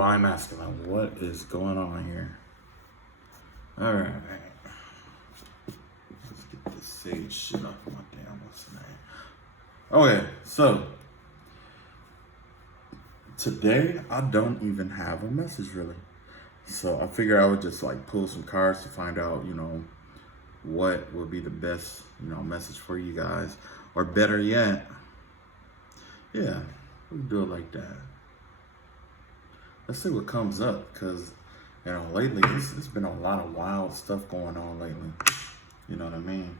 divine masculine. What is going on here? All right. Let's get this sage shit off my damn what's the name. Okay, so today I don't even have a message really. So I figured I would just like pull some cards to find out, what would be the best, message for you guys. Or better yet, yeah, we can do it like that. Let's see what comes up, because, lately it's been a lot of wild stuff going on lately. You know what I mean?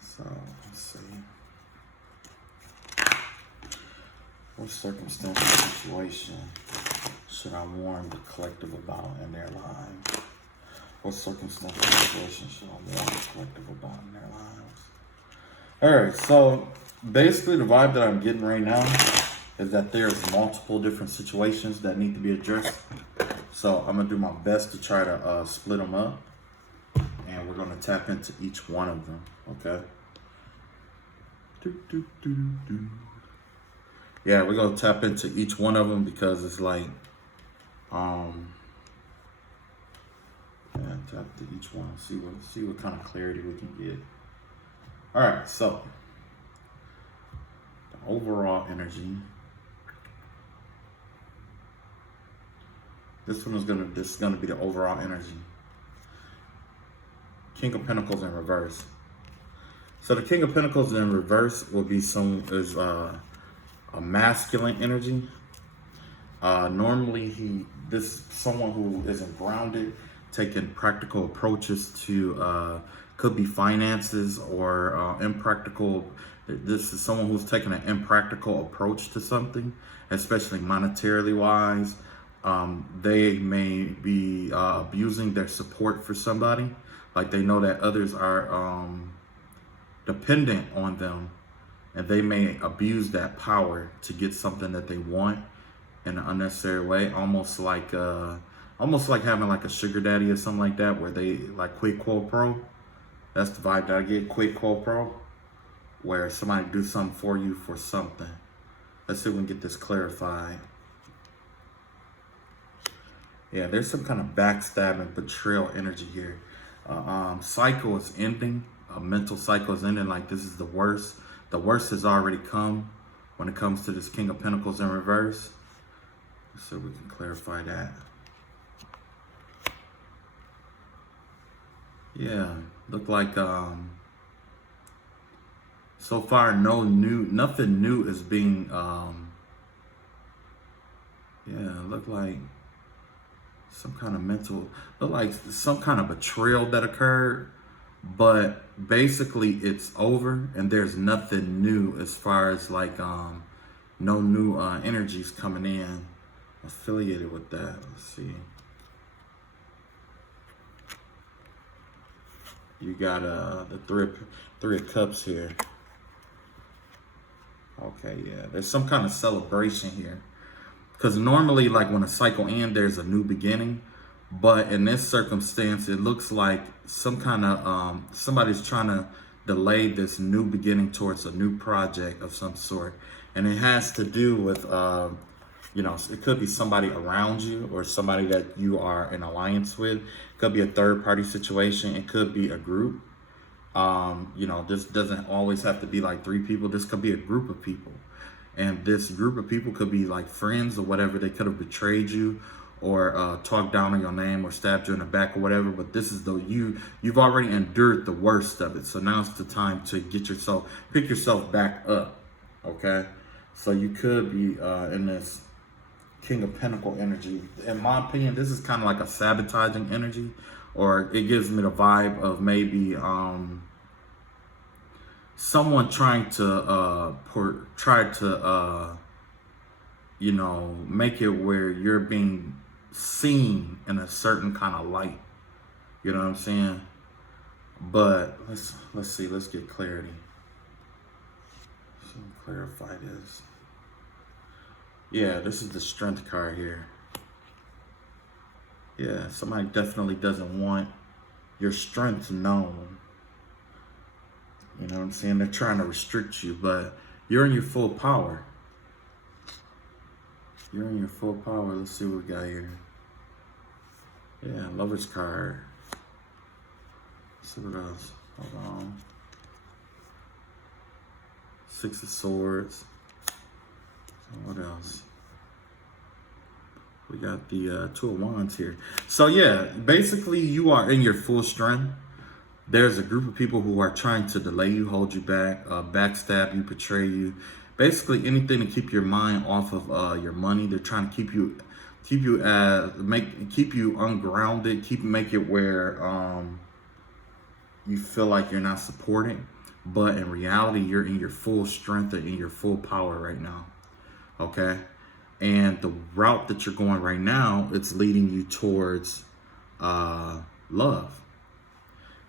So, let's see. What circumstance or situation should I warn the collective about in their lives? What circumstance or situation should I warn the collective about in their lives? Alright, so basically the vibe that I'm getting right now is that there's multiple different situations that need to be addressed. So I'm going to do my best to try to split them up. And we're going to tap into each one of them, okay? Yeah, we're going to tap into each one of them because it's like, tap to each one, see what kind of clarity we can get. All right, so the overall energy. This is gonna be the overall energy. King of Pentacles in reverse. So the King of Pentacles in reverse will be a masculine energy. Normally this is someone who isn't grounded, taking practical approaches to could be finances or impractical. This is someone who's taking an impractical approach to something, especially monetarily wise. They may be abusing their support for somebody. Like they know that others are dependent on them, and they may abuse that power to get something that they want in an unnecessary way, almost like having like a sugar daddy or something like that, where they like quid quo pro. That's the vibe that I get, quid quo pro, where somebody do something for you for something. Let's see if we can get this clarified. Yeah, there's some kind of backstabbing, betrayal energy here. Cycle is ending. A mental cycle is ending. Like this is the worst. The worst has already come when it comes to this King of Pentacles in reverse. So we can clarify that. Yeah, look like so far nothing new is being look like some kind of some kind of betrayal that occurred, but basically it's over and there's nothing new as far as like no new energies coming in affiliated with that. Let's see. You got the three of cups here. Okay, yeah, there's some kind of celebration here. Because normally, like when a cycle ends, there's a new beginning. But in this circumstance, it looks like some kind of, somebody's trying to delay this new beginning towards a new project of some sort. And it has to do with, it could be somebody around you or somebody that you are in alliance with. It could be a third party situation. It could be a group. This doesn't always have to be like 3 people. This could be a group of people. And this group of people could be like friends or whatever. They could have betrayed you or talked down on your name or stabbed you in the back or whatever. But this is you've already endured the worst of it. So now it's the time to pick yourself back up. Okay. So you could be in this King of Pentacle energy. In my opinion, this is kind of like a sabotaging energy, or it gives me the vibe of maybe someone trying to make it where you're being seen in a certain kind of light. You know what I'm saying? But let's see, let's get clarity. So clarify this. Yeah, this is the Strength card here. Yeah, somebody definitely doesn't want your strength known. You know what I'm saying? They're trying to restrict you, but you're in your full power. You're in your full power. Let's see what we got here. Yeah, Lover's card. Let's see what else. Hold on. Six of Swords. What else? We got the Two of Wands here. So yeah, basically you are in your full strength. There's a group of people who are trying to delay you, hold you back, backstab you, betray you. Basically anything to keep your mind off of your money. They're trying to keep you ungrounded, make it where you feel like you're not supported. But in reality, you're in your full strength and in your full power right now. Okay? And the route that you're going right now, it's leading you towards love.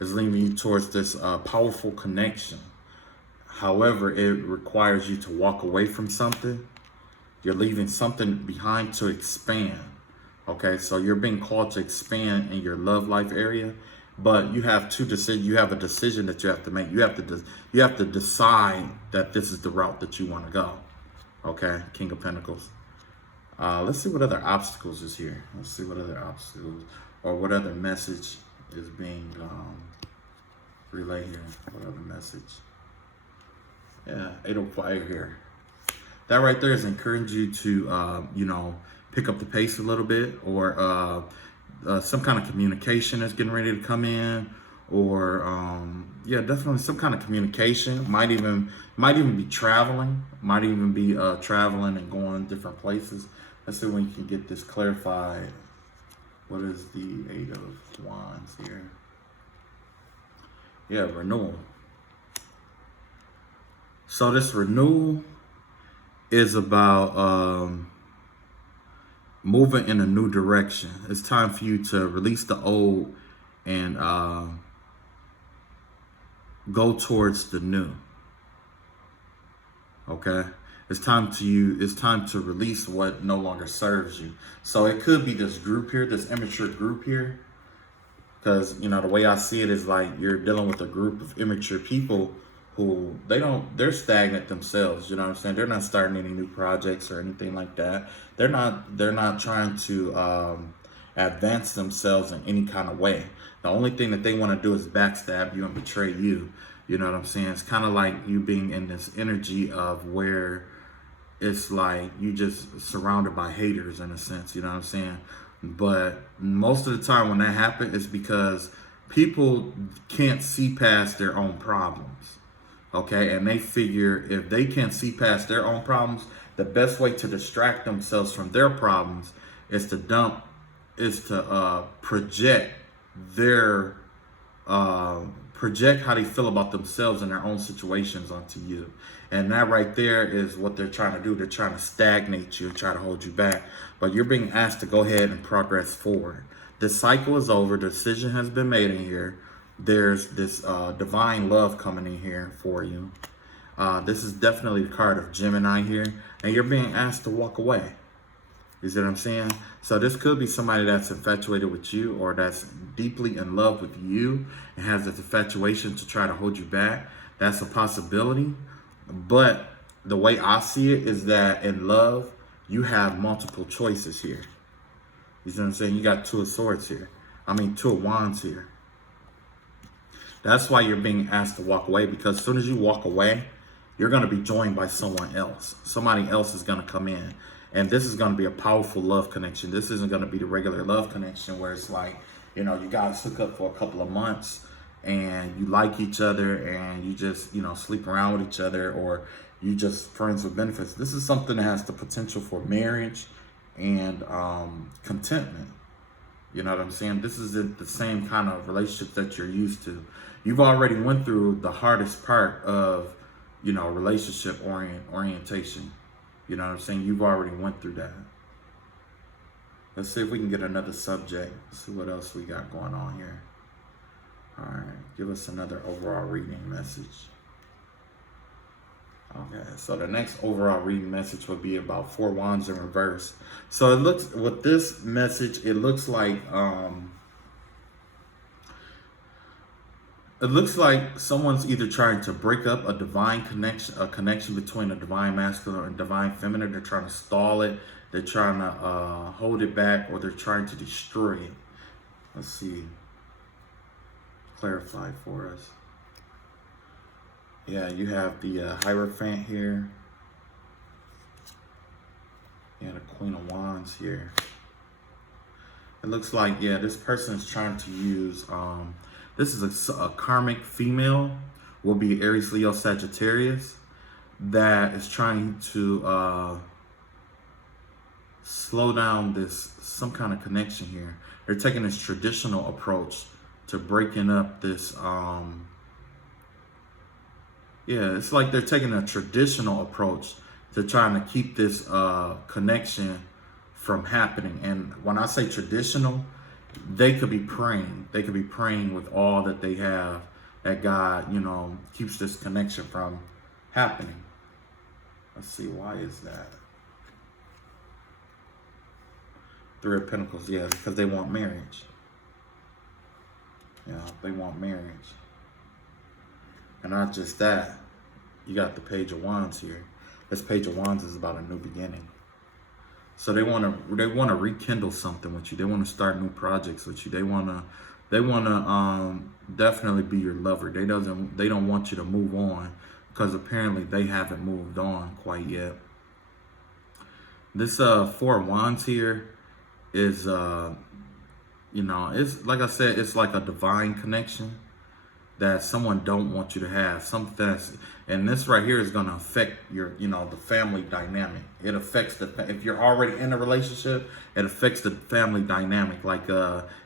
It's leading you towards this powerful connection. However, it requires you to walk away from something. You're leaving something behind to expand. Okay, so you're being called to expand in your love life area, but you have two decisions. You have a decision that you have to make. You have to decide that this is the route that you want to go. Okay, King of Pentacles. Let's see what other obstacles is here. Let's see what other obstacles or what other message is being relayed here. What other message? Yeah, 8 of Fire here. That right there is encouraging you to, pick up the pace a little bit, or some kind of communication that's getting ready to come in, or definitely some kind of communication. Might even be traveling. Might even be traveling and going different places. Let's see if we can get this clarified. What is the 8 of Wands here? Yeah, renewal. So this renewal is about moving in a new direction. It's time for you to release the old and go towards the new. Okay? It's time to release what no longer serves you. So it could be this group here, this immature group here. Because, the way I see it is like you're dealing with a group of immature people who they're stagnant themselves, you know what I'm saying? They're not starting any new projects or anything like that. They're not trying to advance themselves in any kind of way. The only thing that they want to do is backstab you and betray you. You know what I'm saying? It's kind of like you being in this energy of where it's like you just surrounded by haters in a sense, you know what I'm saying? But most of the time when that happens, it's because people can't see past their own problems. Okay, and they figure if they can't see past their own problems, the best way to distract themselves from their problems is to project how they feel about themselves and their own situations onto you. And that right there is what they're trying to do. They're trying to stagnate you and try to hold you back. But you're being asked to go ahead and progress forward. The cycle is over. The decision has been made in here. There's this divine love coming in here for you. This is definitely the card of Gemini here. And you're being asked to walk away. You see what I'm saying? So this could be somebody that's infatuated with you, or that's deeply in love with you and has this infatuation to try to hold you back. That's a possibility. But the way I see it is that in love, you have multiple choices here. You see what I'm saying? You got Two of Swords here. Two of Wands here. That's why you're being asked to walk away, because as soon as you walk away, you're going to be joined by someone else. Somebody else is going to come in. And this is going to be a powerful love connection. This isn't going to be the regular love connection where it's like, you guys hook up for a couple of months and you like each other and you just, sleep around with each other, or you just friends with benefits. This is something that has the potential for marriage and contentment. You know what I'm saying? This isn't the same kind of relationship that you're used to. You've already went through the hardest part of, relationship orientation. You know what I'm saying? You've already went through that. Let's see if we can get another subject. Let's see what else we got going on here. All right, give us another overall reading message. Okay, so the next overall reading message would be about Four Wands in reverse. So it looks, with this message, it looks like someone's either trying to break up a connection between a divine masculine and divine feminine. They're trying to stall it. They're trying to hold it back, or they're trying to destroy it. Let's see. Clarify for us. Yeah, you have the Hierophant here. Yeah, the Queen of Wands here. It looks like, yeah, this person is trying to use, this is a karmic female, will be Aries, Leo, Sagittarius, that is trying to slow down some kind of connection here. They're taking this traditional approach to breaking up this, yeah, it's like they're taking a traditional approach to trying to keep this connection from happening. And when I say traditional, they could be praying. They could be praying with all that they have, that God, you know, keeps this connection from happening. Let's see, why is that? Three of Pentacles, yeah, because they want marriage. Yeah, they want marriage. And not just that, you got the Page of Wands here. This Page of Wands is about a new beginning. So they want to rekindle something with you. They want to start new projects with you. They want to definitely be your lover. They don't want you to move on, because apparently they haven't moved on quite yet. This Four of Wands here is you know, it's like I said, it's like a divine connection that someone don't want you to have. Something that's, and this right here is going to affect your, you know, the family dynamic. It affects if you're already in a relationship, it affects the family dynamic. Like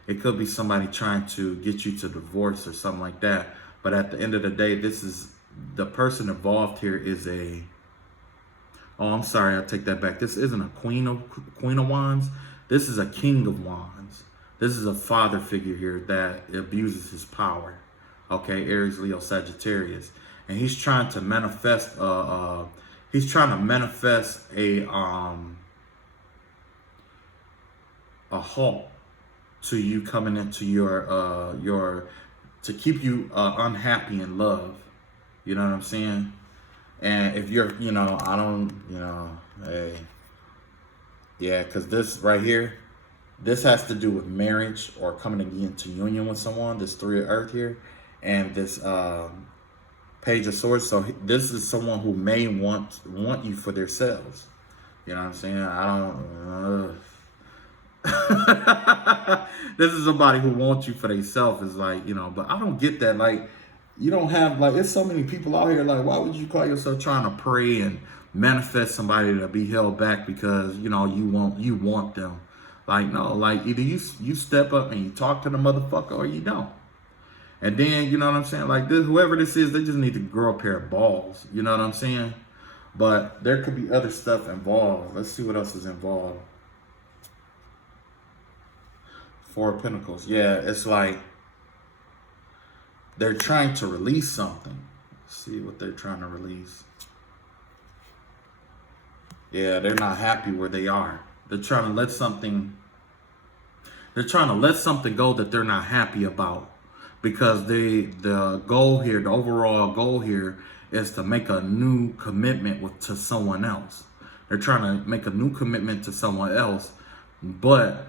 it could be somebody trying to get you to divorce or something like that. But at the end of the day, this is, the person involved here is a, oh, I'm sorry, I take that back. This isn't a Queen of Wands. This is a King of Wands. This is a father figure here that abuses his power. Okay, Aries, Leo, Sagittarius, and he's trying to manifest. He's trying to manifest a halt to you coming into your to keep you unhappy in love. You know what I'm saying? And if you're, you know, I don't, you know, hey, yeah, because this right here, this has to do with marriage or coming into union with someone. This Three of Earth here. And this Page of Swords. So this is someone who may want you for themselves. You know what I'm saying? I don't. This is somebody who wants you for themselves. Is like, you know, but I don't get that. Like, you don't have, like, there's so many people out here. Like, why would you call yourself trying to pray and manifest somebody to be held back because, you know, you want them? Like, no. Like, either you step up and you talk to the motherfucker, or you don't. And then, you know what I'm saying? Like, this, whoever this is, they just need to grow a pair of balls. You know what I'm saying? But there could be other stuff involved. Let's see what else is involved. Four of Pentacles. Yeah, it's like they're trying to release something. Let's see what they're trying to release. Yeah, they're not happy where they are. They're trying to let something go that they're not happy about. Because the goal here, the overall goal here, is to make a new commitment to someone else. They're trying to make a new commitment to someone else, but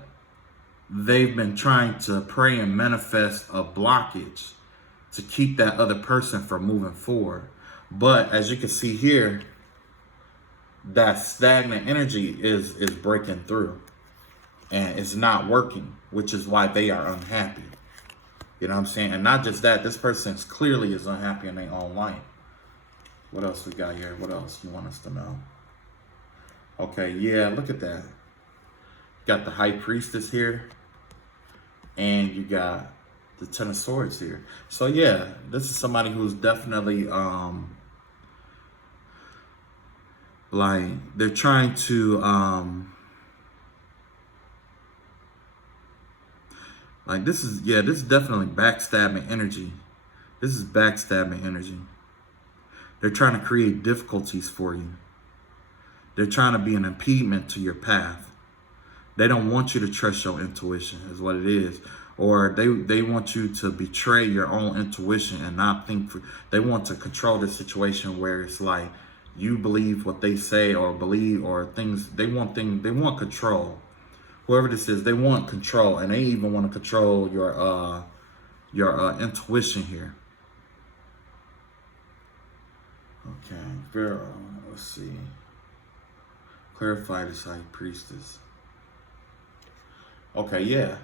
they've been trying to pray and manifest a blockage to keep that other person from moving forward. But as you can see here, that stagnant energy is breaking through, and it's not working, which is why they are unhappy. You know what I'm saying? And not just that, this person clearly is unhappy in their own life. What else we got here? What else you want us to know? Okay, yeah, look at that. You got the High Priestess here. And you got the Ten of Swords here. So yeah, this is somebody who's definitely, like, they're trying to, like, this is definitely backstabbing energy. This is backstabbing energy. They're trying to create difficulties for you. They're trying to be an impediment to your path. They don't want you to trust your intuition, is what it is. Or they want you to betray your own intuition and not think. They want to control the situation where it's like you believe what they say or believe or things. They want control. Whoever this is, they want control, and they even want to control your intuition here. Okay, Pharaoh. Let's see. Clarify this high priestess. Okay, yeah.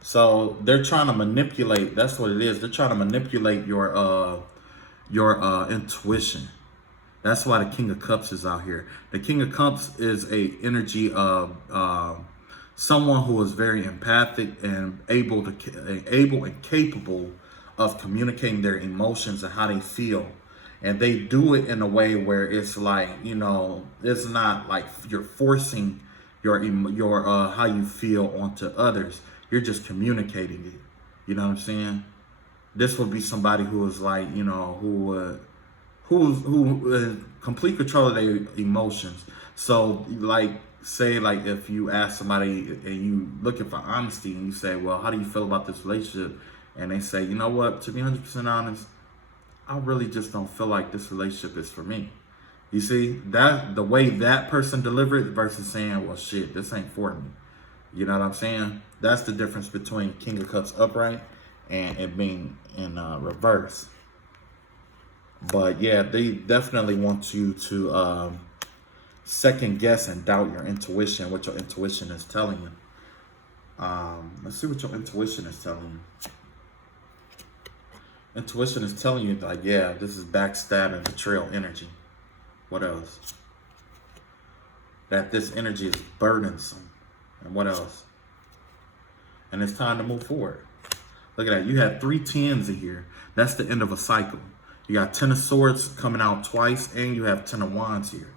So they're trying to manipulate. That's what it is. They're trying to manipulate your intuition. That's why the King of Cups is out here. The King of Cups is a energy of someone who is very empathic and able and capable of communicating their emotions and how they feel. And they do it in a way where it's like, you know, it's not like you're forcing your how you feel onto others. You're just communicating it. You know what I'm saying? This would be somebody who is like, you know, who complete control of their emotions. So like, say like if you ask somebody and you looking for honesty and you say, well, how do you feel about this relationship? And they say, you know what, to be 100% honest, I really just don't feel like this relationship is for me. You see, that the way that person delivered it versus saying, well, shit, this ain't for me. You know what I'm saying? That's the difference between King of Cups upright and it being in reverse. But yeah, they definitely want you to second guess and doubt your intuition, what your intuition is telling you. Let's see what your intuition is telling you. Intuition is telling you like, yeah, this is backstabbing, betrayal energy. What else? That this energy is burdensome. And what else? And it's time to move forward. Look at that. You had 3 tens in here. That's the end of a cycle. You got 10 of Swords coming out twice, and you have 10 of Wands here.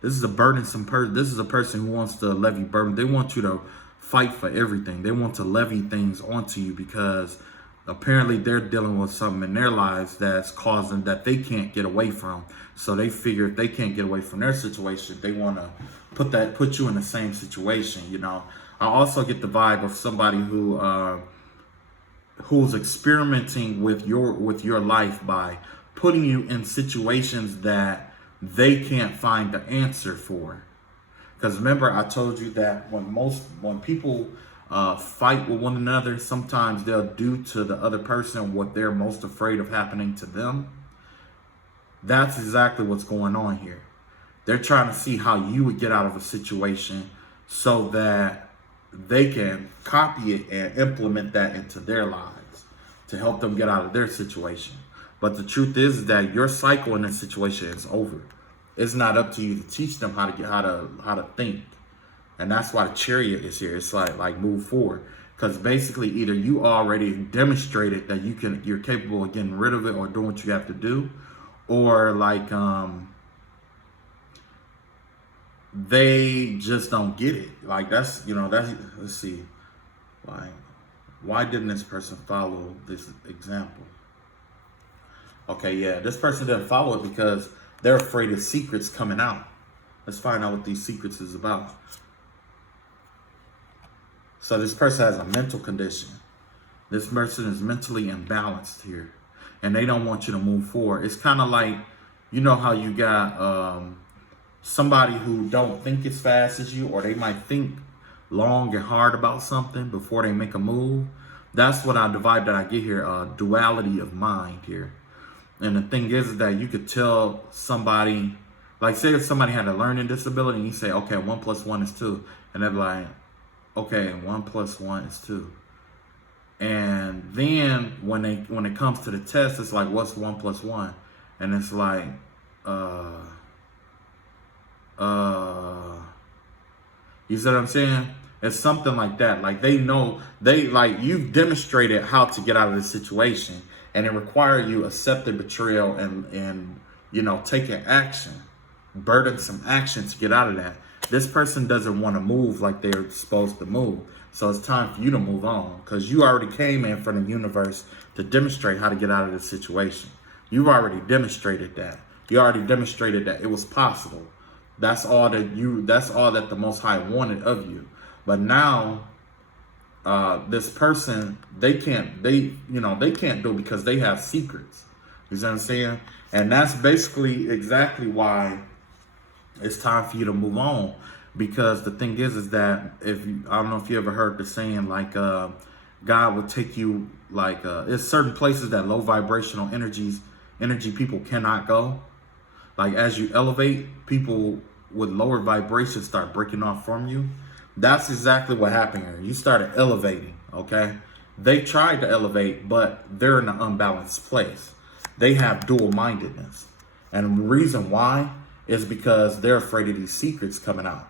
This is a burdensome person. This is a person who wants to levy burden. They want you to fight for everything. They want to levy things onto you because apparently they're dealing with something in their lives that's causing that they can't get away from. So they figure if they can't get away from their situation, they want to put you in the same situation. You know, I also get the vibe of somebody who's experimenting with your life by putting you in situations that they can't find the answer for. Because remember, I told you that when people fight with one another, sometimes they'll do to the other person what they're most afraid of happening to them. That's exactly what's going on here. They're trying to see how you would get out of a situation so that they can copy it and implement that into their lives to help them get out of their situation. But the truth is that your cycle in this situation is over. It's not up to you to teach them how to think. And that's why the Chariot is here. It's like move forward. Because basically either you already demonstrated that you're capable of getting rid of it or doing what you have to do, or like they just don't get it. Like that's let's see. Why didn't this person follow this example? Okay, yeah, this person didn't follow it because they're afraid of secrets coming out. Let's find out what these secrets is about. So this person has a mental condition. This person is mentally imbalanced here. And they don't want you to move forward. It's kind of like, you know how you got somebody who don't think as fast as you, or they might think long and hard about something before they make a move. That's what the vibe that I get here, duality of mind here. And the thing is that you could tell somebody, like say if somebody had a learning disability and you say, okay, 1 + 1 is 2. And they're like, okay, 1 + 1 is 2. And then when it comes to the test, it's like, what's 1 + 1? And it's like, you see what I'm saying? It's something like that. Like they know, you've demonstrated how to get out of this situation, and it requires you accepting betrayal and taking action, burdensome action to get out of that. This person doesn't want to move like they're supposed to move. So it's time for you to move on because you already came in from the universe to demonstrate how to get out of this situation. You've already demonstrated that. You already demonstrated that it was possible. That's all that the Most High wanted of you. But now this person, they can't do it because they have secrets. You see what I'm saying? And that's basically exactly why it's time for you to move on. Because the thing is that if you, I don't know if you ever heard the saying, like, God will take you, like, there's certain places that low vibrational energy people cannot go. Like, as you elevate, people with lower vibrations start breaking off from you. That's exactly what happened here. You started elevating, okay? They tried to elevate, but they're in an unbalanced place. They have dual-mindedness. And the reason why is because they're afraid of these secrets coming out.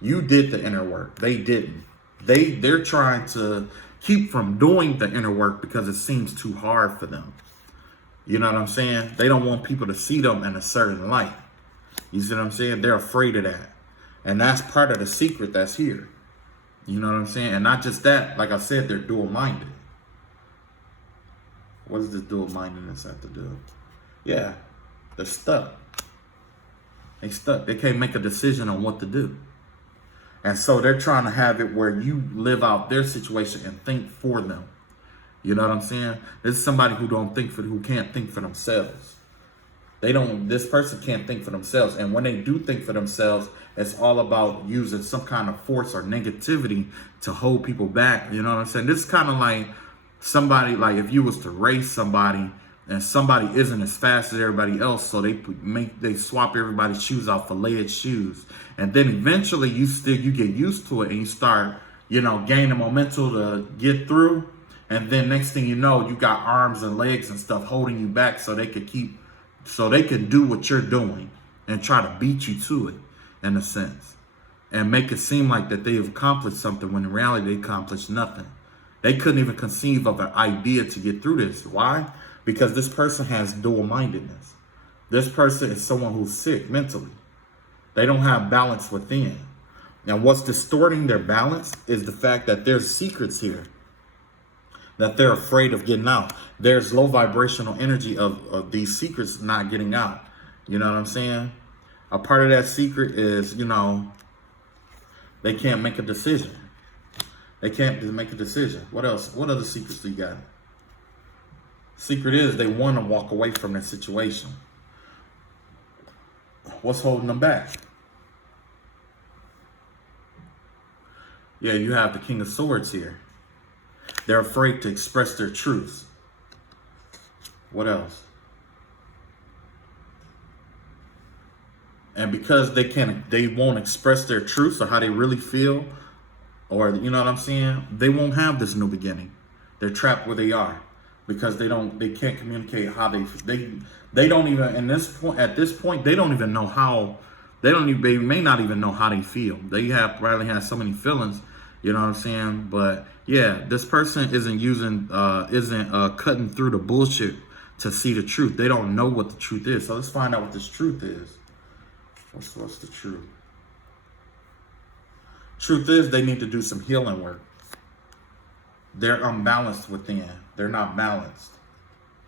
You did the inner work. They didn't. They're trying to keep from doing the inner work because it seems too hard for them. You know what I'm saying? They don't want people to see them in a certain light. You see what I'm saying? They're afraid of that. And that's part of the secret that's here. You know what I'm saying? And not just that, like I said, they're dual-minded. What does this dual-mindedness have to do? Yeah, they're stuck. They stuck. They can't make a decision on what to do. And so they're trying to have it where you live out their situation and think for them. You know what I'm saying? This is somebody who can't think for themselves. This person can't think for themselves. And when they do think for themselves, it's all about using some kind of force or negativity to hold people back. You know what I'm saying? This is kind of like somebody, like if you was to race somebody and somebody isn't as fast as everybody else, so they swap everybody's shoes out for lead shoes. And then eventually you get used to it and you start, gaining momentum to get through. And then next thing you know, you got arms and legs and stuff holding you back so they can do what you're doing and try to beat you to it, in a sense, and make it seem like that they've accomplished something when in reality they accomplished nothing. They couldn't even conceive of an idea to get through this. Why? Because this person has dual-mindedness. This person is someone who's sick mentally. They don't have balance within. Now, what's distorting their balance is the fact that there's secrets here that they're afraid of getting out. There's low vibrational energy of these secrets not getting out. You know what I'm saying? A part of that secret is, they can't make a decision. They can't make a decision. What else? What other secrets do you got? Secret is they want to walk away from that situation. What's holding them back? Yeah, you have the King of Swords here. They're afraid to express their truths. What else? And because they won't express their truths or how they really feel, or you know what I'm saying, they won't have this new beginning. They're trapped where they are because they can't communicate how they don't even at this point they don't even know how they may not even know how they feel. They probably have so many feelings, you know what I'm saying? But yeah, this person isn't cutting through the bullshit to see the truth. They don't know what the truth is. So let's find out what this truth is. What's the truth? Truth is they need to do some healing work. They're unbalanced within. They're not balanced.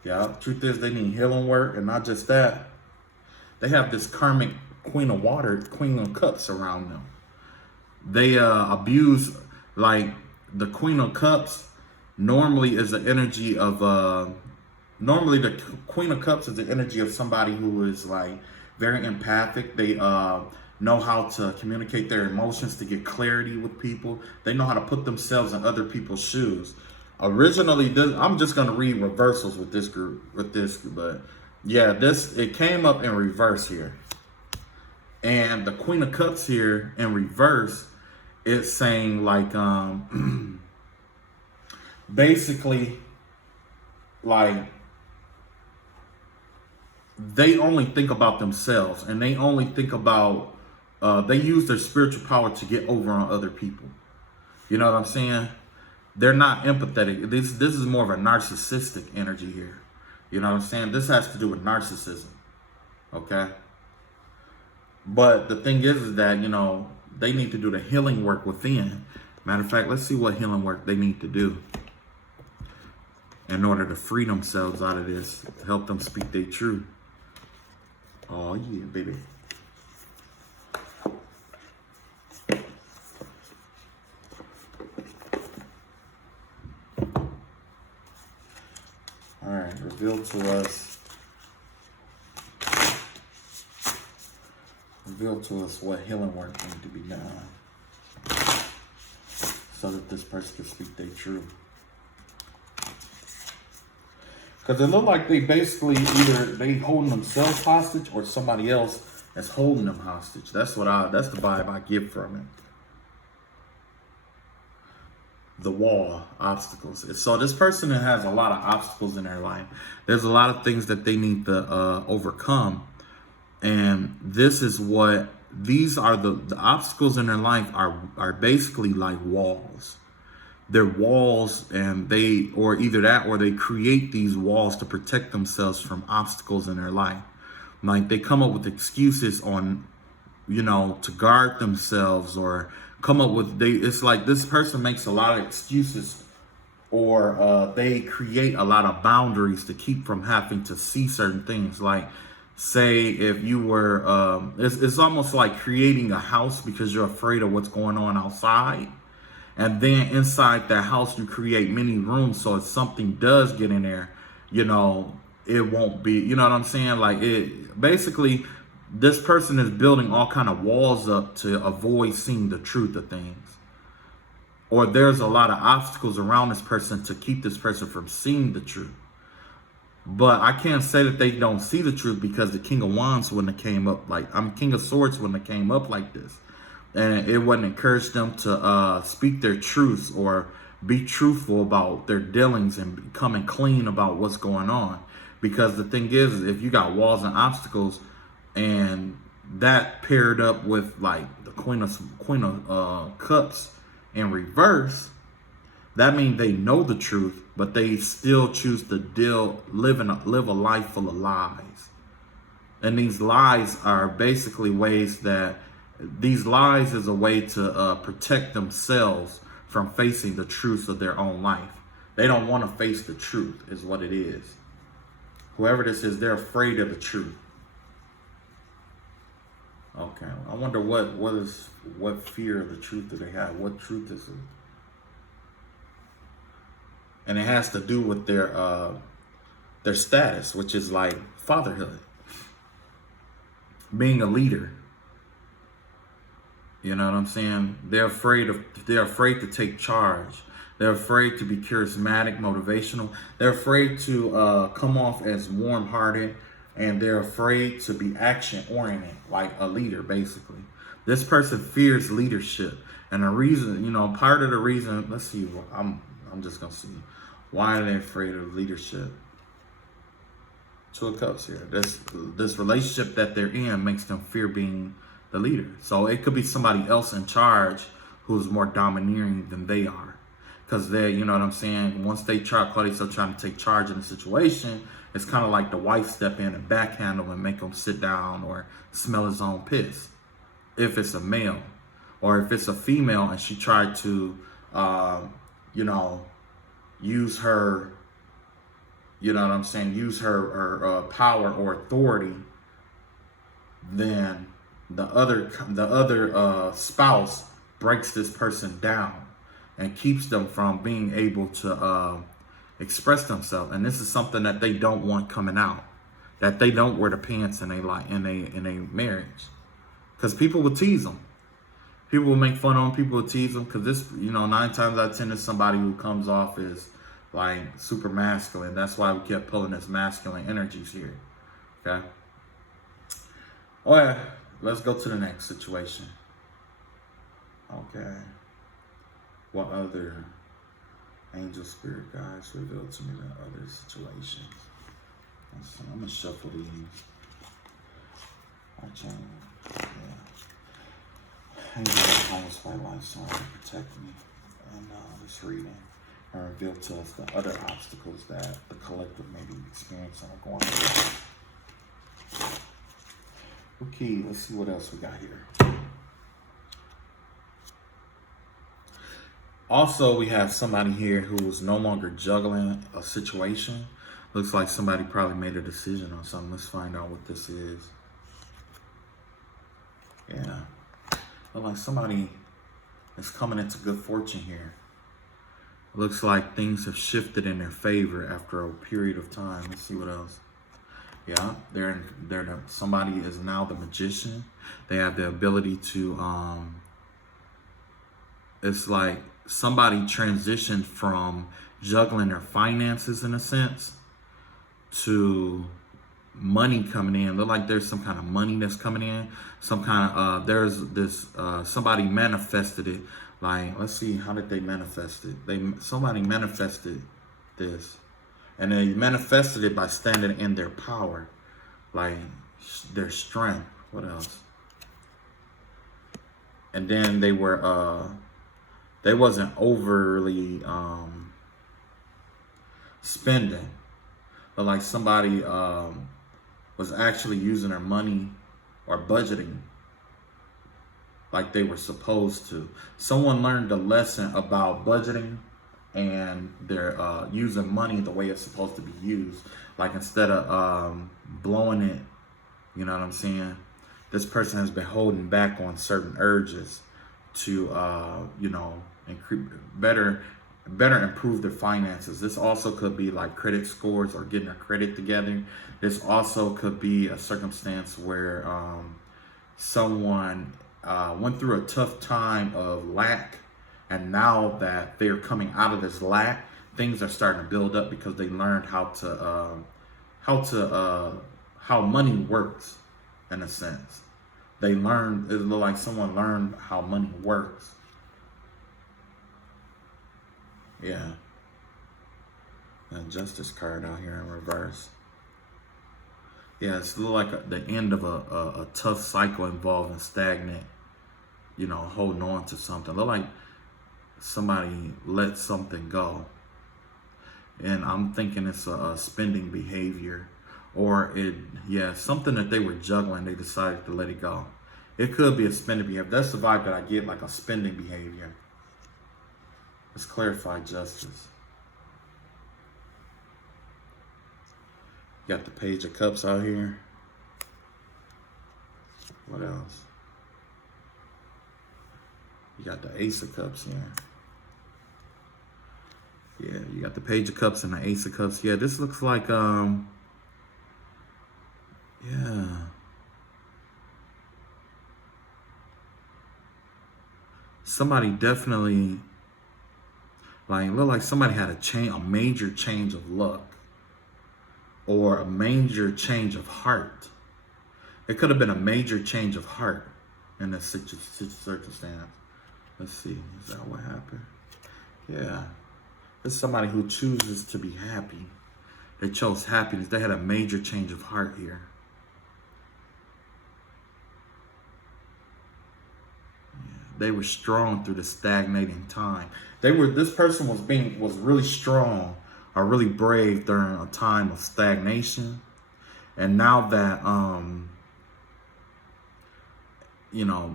Yeah. Truth is they need healing work, and not just that. They have this karmic Queen of Cups around them. They abuse, like the Queen of Cups normally is the energy of normally the Queen of Cups is the energy of somebody who is like very empathic. They know how to communicate their emotions to get clarity with people. They know how to put themselves in other people's shoes. Originally, I'm just gonna read reversals with this group, but yeah, it came up in reverse here. And the Queen of Cups here in reverse, it's saying like basically like they only think about themselves, and they only think about they use their spiritual power to get over on other people. You know what I'm saying? They're not empathetic. This is more of a narcissistic energy here. You know what I'm saying? This has to do with narcissism. Okay? But the thing is that, they need to do the healing work within. Matter of fact, let's see what healing work they need to do in order to free themselves out of this, help them speak their truth. Oh, yeah, baby. All right, reveal to us reveal to us what healing work needs to be done so that this person can speak their truth. Because it looked like they basically either they holding themselves hostage or somebody else is holding them hostage. That's the vibe I get from it. The wall, obstacles. So this person has a lot of obstacles in their life. There's a lot of things that they need to overcome. And this is what, these are the obstacles in their life are basically like walls. They're walls, and they, or either that, or they create these walls to protect themselves from obstacles in their life. Like they come up with excuses on, to guard themselves, or come up with, it's like this person makes a lot of excuses, or they create a lot of boundaries to keep from having to see certain things. Like, say if you were, it's almost like creating a house because you're afraid of what's going on outside. And then inside that house, you create many rooms. So if something does get in there, it won't be, you know what I'm saying? Like it basically, this person is building all kind of walls up to avoid seeing the truth of things. Or there's a lot of obstacles around this person to keep this person from seeing the truth. But I can't say that they don't see the truth, because the King of Wands wouldn't have came up like, King of Swords wouldn't have came up like this. And it wouldn't encourage them to speak their truths or be truthful about their dealings and becoming clean about what's going on. Because the thing is, if you got walls and obstacles, and that paired up with like the Queen of Cups in reverse, that means they know the truth, but they still choose to live a life full of lies. And these lies are basically ways that, these lies is a way to protect themselves from facing the truths of their own life. They don't want to face the truth, is what it is. Whoever this is, they're afraid of the truth. Okay, I wonder what fear of the truth do they have? What truth is it? And it has to do with their status, which is like fatherhood, being a leader. You know what I'm saying? They're afraid to take charge. They're afraid to be charismatic, motivational. They're afraid to come off as warm-hearted, and they're afraid to be action-oriented, like a leader, basically. This person fears leadership, and the reason, part of the reason. Let's see. I'm just gonna see. Why are they afraid of leadership? Two of Cups here. This relationship that they're in makes them fear being the leader. So it could be somebody else in charge who's more domineering than they are. Because they, you know what I'm saying? Once they call themselves trying to take charge in a situation, it's kind of like the wife step in and backhandle and make him sit down or smell his own piss. If it's a male. Or if it's a female and she tried to, use her, use her power or authority, then the other spouse breaks this person down and keeps them from being able to express themselves. And this is something that they don't want coming out, that they don't wear the pants in a marriage, because people will tease them. People will make fun of them. People will tease them, because this, 9 times out of 10 is somebody who comes off as like super masculine. That's why we kept pulling this masculine energies here. Okay. All right. Let's go to the next situation. Okay. What other angel spirit guides revealed to me in other situations? I'm going to shuffle these. Yeah. Angel of the highest white light sign protect me in this reading, and reveal to us the other obstacles that the collective may be experiencing or going through. Okay, let's see what else we got here. Also, we have somebody here who's no longer juggling a situation. Looks like somebody probably made a decision on something. Let's find out what this is. Yeah. Looks like somebody is coming into good fortune here. Looks like things have shifted in their favor after a period of time. Let's see what else. Yeah, somebody is now the magician. They have the ability to it's like somebody transitioned from juggling their finances in a sense to money coming in. Look like there's some kind of money that's coming in. Some kind of there's this somebody manifested it. Like, let's see, how did they manifest it? Somebody manifested this, and they manifested it by standing in their power, like their strength. What else? And then they wasn't overly spending, but like somebody was actually using their money or budgeting like they were supposed to. Someone learned a lesson about budgeting, and they're using money the way it's supposed to be used. Like, instead of blowing it, you know what I'm saying? This person has been holding back on certain urges to, better improve their finances. This also could be like credit scores or getting their credit together. This also could be a circumstance where someone went through a tough time of lack, and now that they're coming out of this lack, things are starting to build up because they learned how money works. In a sense, it looked like someone learned how money works. Yeah. A justice card out here in reverse. Yeah, it's like the end of a tough cycle involving stagnant, holding on to something. Look like somebody let something go. And I'm thinking it's a spending behavior, or something that they were juggling, they decided to let it go. It could be a spending behavior. That's the vibe that I get, like a spending behavior. Let's clarify justice. Got the Page of Cups out here. What else? You got the Ace of Cups here. Yeah, you got the Page of Cups and the Ace of Cups. Yeah, this looks like, somebody definitely, look like somebody had a major change of luck, or a major change of heart. It could have been a major change of heart in this circumstance. Let's see, is that what happened? Yeah. It's somebody who chooses to be happy. They chose happiness. They had a major change of heart here. Yeah. They were strong through the stagnating time. This person was really strong or really brave during a time of stagnation. And now that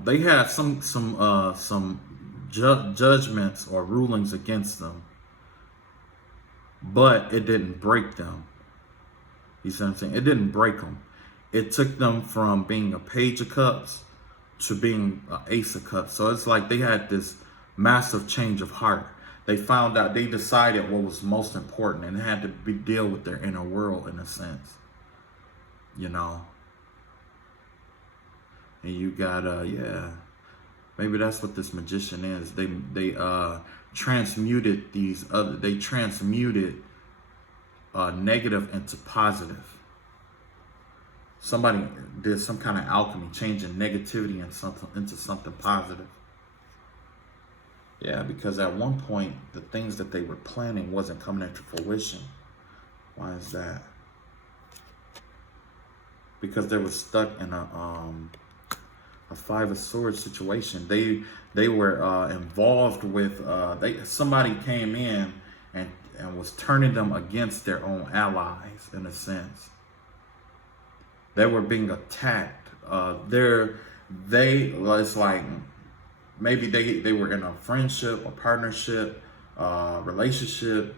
they had some judgments or rulings against them, but it didn't break them. You see what I'm saying? It didn't break them. It took them from being a Page of Cups to being an Ace of Cups. So it's like they had this massive change of heart. They found out, they decided what was most important, and had to deal with their inner world in a sense. And you got maybe that's what this magician is. They transmuted negative into positive. Somebody did some kind of alchemy, changing negativity into something positive. Yeah, because at one point the things that they were planning wasn't coming into fruition. Why is that? Because they were stuck in a Five of Swords situation. They were involved with somebody came in and was turning them against their own allies in a sense. They were being attacked. It's like maybe they were in a friendship, a partnership, relationship,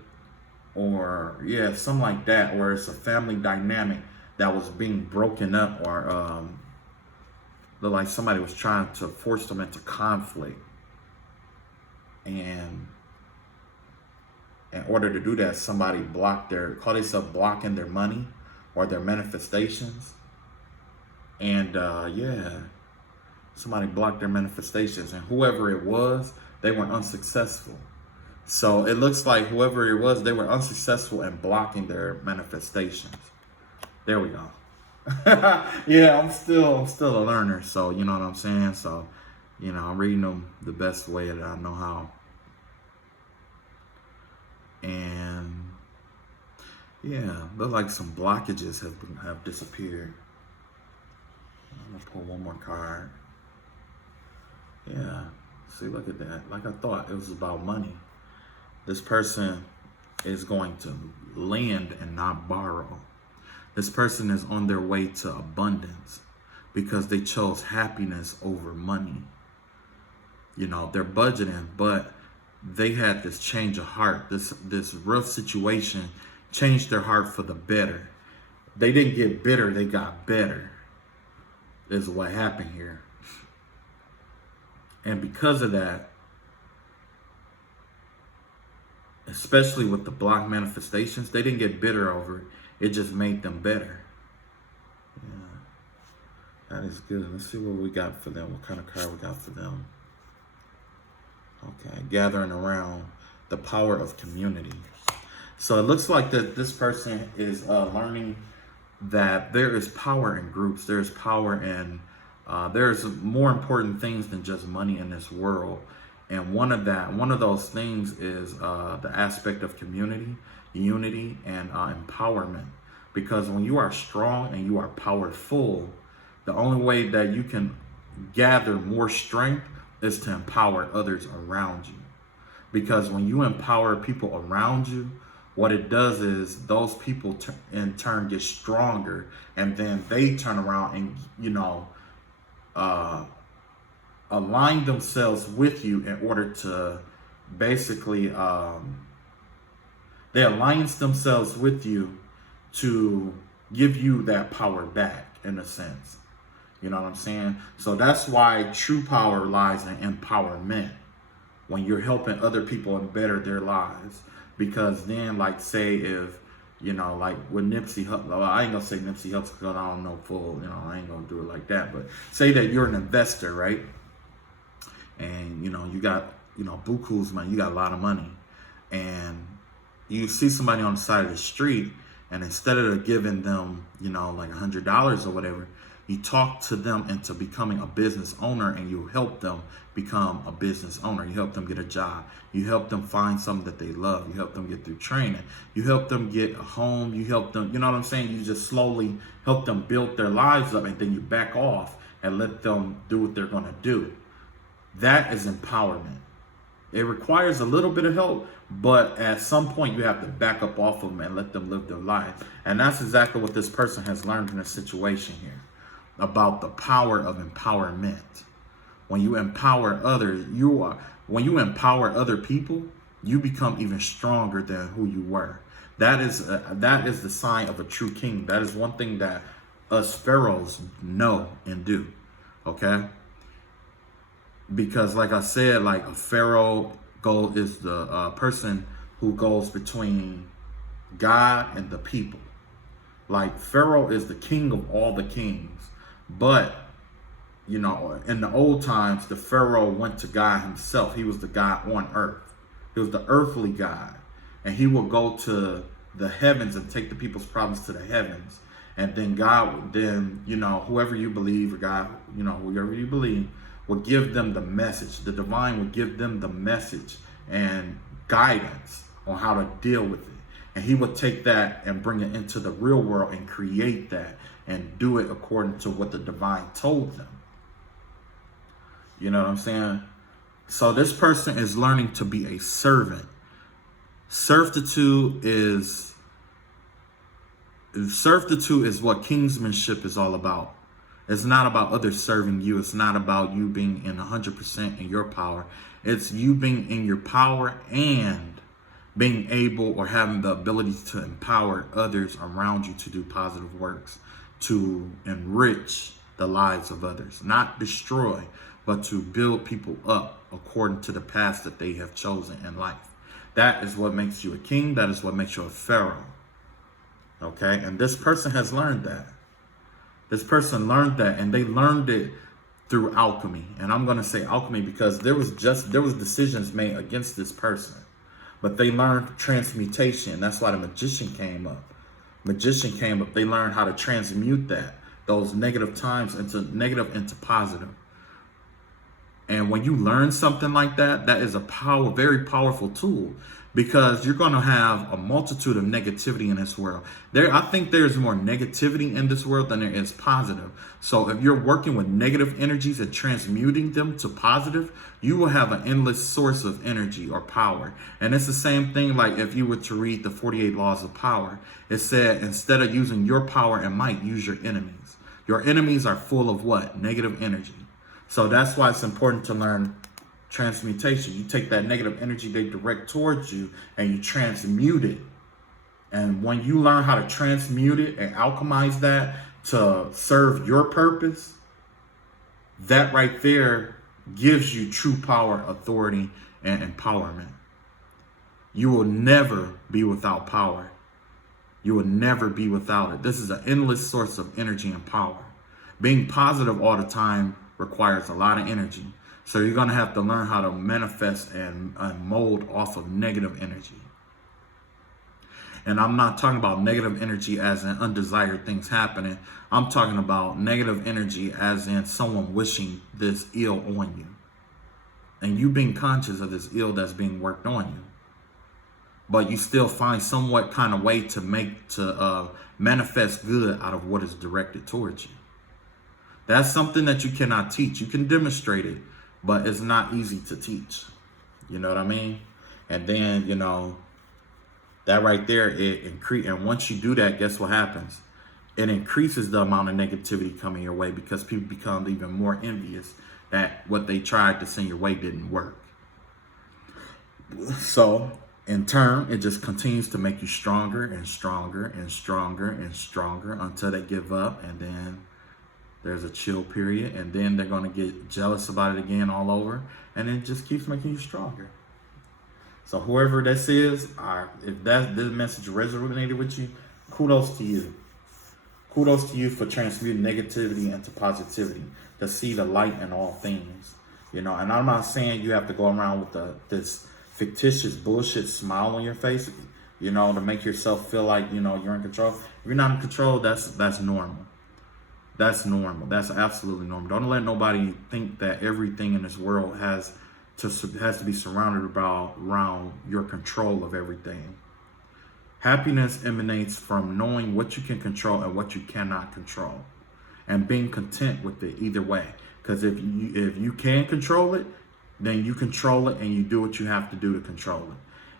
or something like that, where it's a family dynamic that was being broken up, or like somebody was trying to force them into conflict. And in order to do that, somebody called themselves blocking their money, or their manifestations. And yeah, somebody blocked their manifestations, and whoever it was, they were unsuccessful. So it looks like whoever it was, they were unsuccessful in blocking their manifestations. There we go. Yeah, I'm still a learner, so you know what I'm saying. So, you know, I'm reading them the best way that I know how. And yeah, look like some blockages have disappeared. I'm gonna pull one more card. Yeah, see, look at that. Like I thought, it was about money. This person is going to lend and not borrow. This person is on their way to abundance because they chose happiness over money. You know, they're budgeting, but they had this change of heart. This rough situation changed their heart for the better. They didn't get bitter, they got better, is what happened here. And because of that, especially with the block manifestations, they didn't get bitter over it. It just made them better. Yeah, that is good. Let's see what we got for them. What kind of card we got for them? Okay, gathering around the power of community. So it looks like that this person is learning that there is power in groups. There's power in, there's more important things than just money in this world. And one of those things is the aspect of community, unity, and empowerment. Because when you are strong and you are powerful, the only way that you can gather more strength is to empower others around you. Because when you empower people around you, what it does is those people in turn get stronger, and then they turn around and, you know, align themselves with you in order to basically, they alliance themselves with you to give you that power back, in a sense. You know what I'm saying? So that's why true power lies in empowerment, when you're helping other people and better their lives. Because then, like, say if, you know, like with Nipsey Hussle, well, I ain't gonna say Nipsey Hussle because I don't know full, you know, I ain't gonna do it like that. But say that you're an investor, right? And, you know, you got, you know, buku's money, you got a lot of money. And you see somebody on the side of the street, and instead of giving them, you know, like $100 or whatever, you talk to them into becoming a business owner, and you help them become a business owner. You help them get a job. You help them find something that they love. You help them get through training. You help them get a home. You help them, you know what I'm saying? You just slowly help them build their lives up, and then you back off and let them do what they're going to do. That is empowerment. It requires a little bit of help, but at some point you have to back up off of them and let them live their life. And that's exactly what this person has learned in this situation here, about the power of empowerment. When you empower others, when you empower other people, you become even stronger than who you were. That is the sign of a true king. That is one thing that us pharaohs know and do. Okay? Because like I said, like a pharaoh is the person who goes between God and the people. Like Pharaoh is the king of all the kings. But, you know, in the old times, the Pharaoh went to God himself. He was the God on earth. He was the earthly God. And he will go to the heavens and take the people's problems to the heavens. And then God, you know, whoever you believe, or God, you know, whoever you believe, will give them the message. The divine will give them the message and guidance on how to deal with it. And he would take that and bring it into the real world and create that and do it according to what the divine told them. You know what I'm saying? So this person is learning to be a servant. Servitude is what kingsmanship is all about. It's not about others serving you. It's not about you being in 100% in your power. It's you being in your power and being able or having the ability to empower others around you to do positive works, to enrich the lives of others, not destroy, but to build people up according to the path that they have chosen in life. That is what makes you a king. That is what makes you a pharaoh. Okay, and this person has learned that. This person learned that, and they learned it through alchemy. And I'm going to say alchemy because there was decisions made against this person, but they learned transmutation. That's why the magician came up. Magician came up. They learned how to transmute those negative times into positive. And when you learn something like that, that is a very powerful tool, because you're going to have a multitude of negativity in this world. I think there's more negativity in this world than there is positive. So if you're working with negative energies and transmuting them to positive, you will have an endless source of energy or power. And it's the same thing like if you were to read the 48 laws of power. It said, instead of using your power and might, use your enemies. Your enemies are full of what? Negative energy. So that's why it's important to learn transmutation. You take that negative energy they direct towards you and you transmute it. And when you learn how to transmute it and alchemize that to serve your purpose, that right there gives you true power, authority, and empowerment. You will never be without power. You will never be without it. This is an endless source of energy and power. Being positive all the time requires a lot of energy. So you're going to have to learn how to manifest and mold off of negative energy. And I'm not talking about negative energy as in undesired things happening. I'm talking about negative energy as in someone wishing this ill on you. And you being conscious of this ill that's being worked on you. But you still find somewhat kind of way to manifest good out of what is directed towards you. That's something that you cannot teach. You can demonstrate it, but it's not easy to teach. You know what I mean? And then, that right there, and once you do that, guess what happens? It increases the amount of negativity coming your way, because people become even more envious that what they tried to send your way didn't work. So in turn, it just continues to make you stronger and stronger and stronger and stronger until they give up, and then there's a chill period, and then they're going to get jealous about it again all over, and it just keeps making you stronger. So whoever this is, if this message resonated with you, kudos to you. Kudos to you for transmuting negativity into positivity, to see the light in all things. And I'm not saying you have to go around with this fictitious bullshit smile on your face, to make yourself feel like, you're in control. If you're not in control, that's normal. That's normal. That's absolutely normal. Don't let nobody think that everything in this world has to be surrounded around your control of everything. Happiness emanates from knowing what you can control and what you cannot control, and being content with it either way. Because if you can control it, then you control it and you do what you have to do to control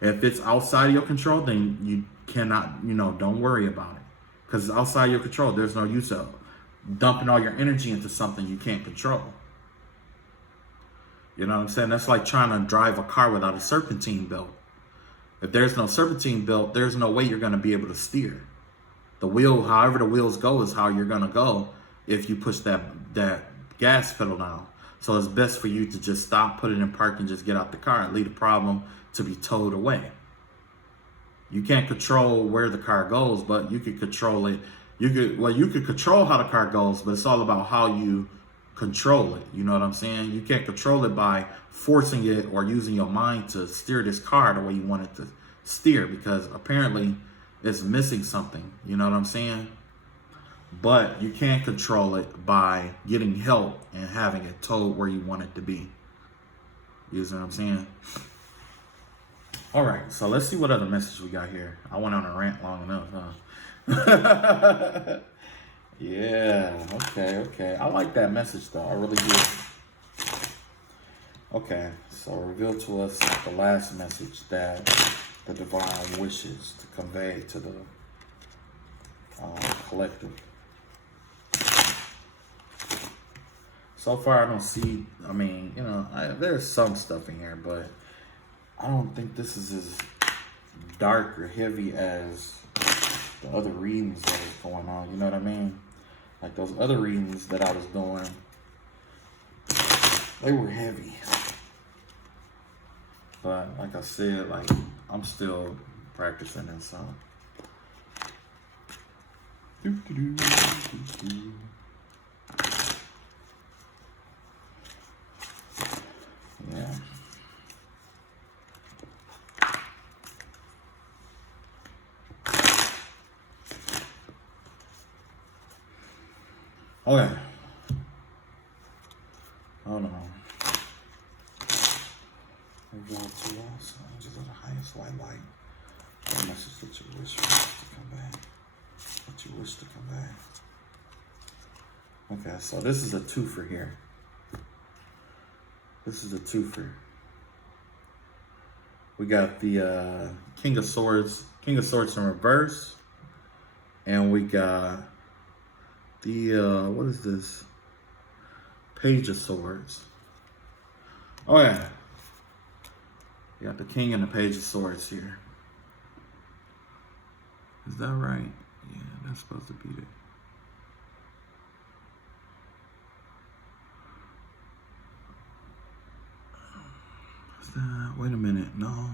it. If it's outside of your control, then you cannot, don't worry about it. Because it's outside your control. There's no use of dumping all your energy into something you can't control. You know what I'm saying? That's like trying to drive a car without a serpentine belt. If there's no serpentine belt, there's no way you're going to be able to steer. The wheel, however the wheels go, is how you're going to go if you push that gas pedal down. So it's best for you to just stop, put it in park, and just get out the car and leave the problem to be towed away. You can't control where the car goes, but you can control it. You could control how the car goes, but it's all about how you control it. You know what I'm saying? You can't control it by forcing it or using your mind to steer this car the way you want it to steer, because apparently it's missing something. You know what I'm saying? But you can control it by getting help and having it towed where you want it to be. You know what I'm saying? All right, so let's see what other message we got here. I went on a rant long enough, huh? Yeah, okay. I like that message though. I really do. Okay, so reveal to us the last message that the divine wishes to convey to the collective. So far, I don't see, there's some stuff in here, but I don't think this is as dark or heavy as the other readings that was going on. You know what I mean? Like those other readings that I was doing, they were heavy. But like I said, I'm still practicing, and so Yeah. Okay. Hold on. Maybe all too low, so I'll just go to the highest white light. What message that you wish for to come back? What you wish to come back? Okay, so this is a twofer here. This is a twofer. We got the King of Swords in reverse. And we got the, what is this? Page of Swords. Oh yeah. You got the King and the Page of Swords here. Is that right? Yeah, that's supposed to be it. Is that, wait a minute, no.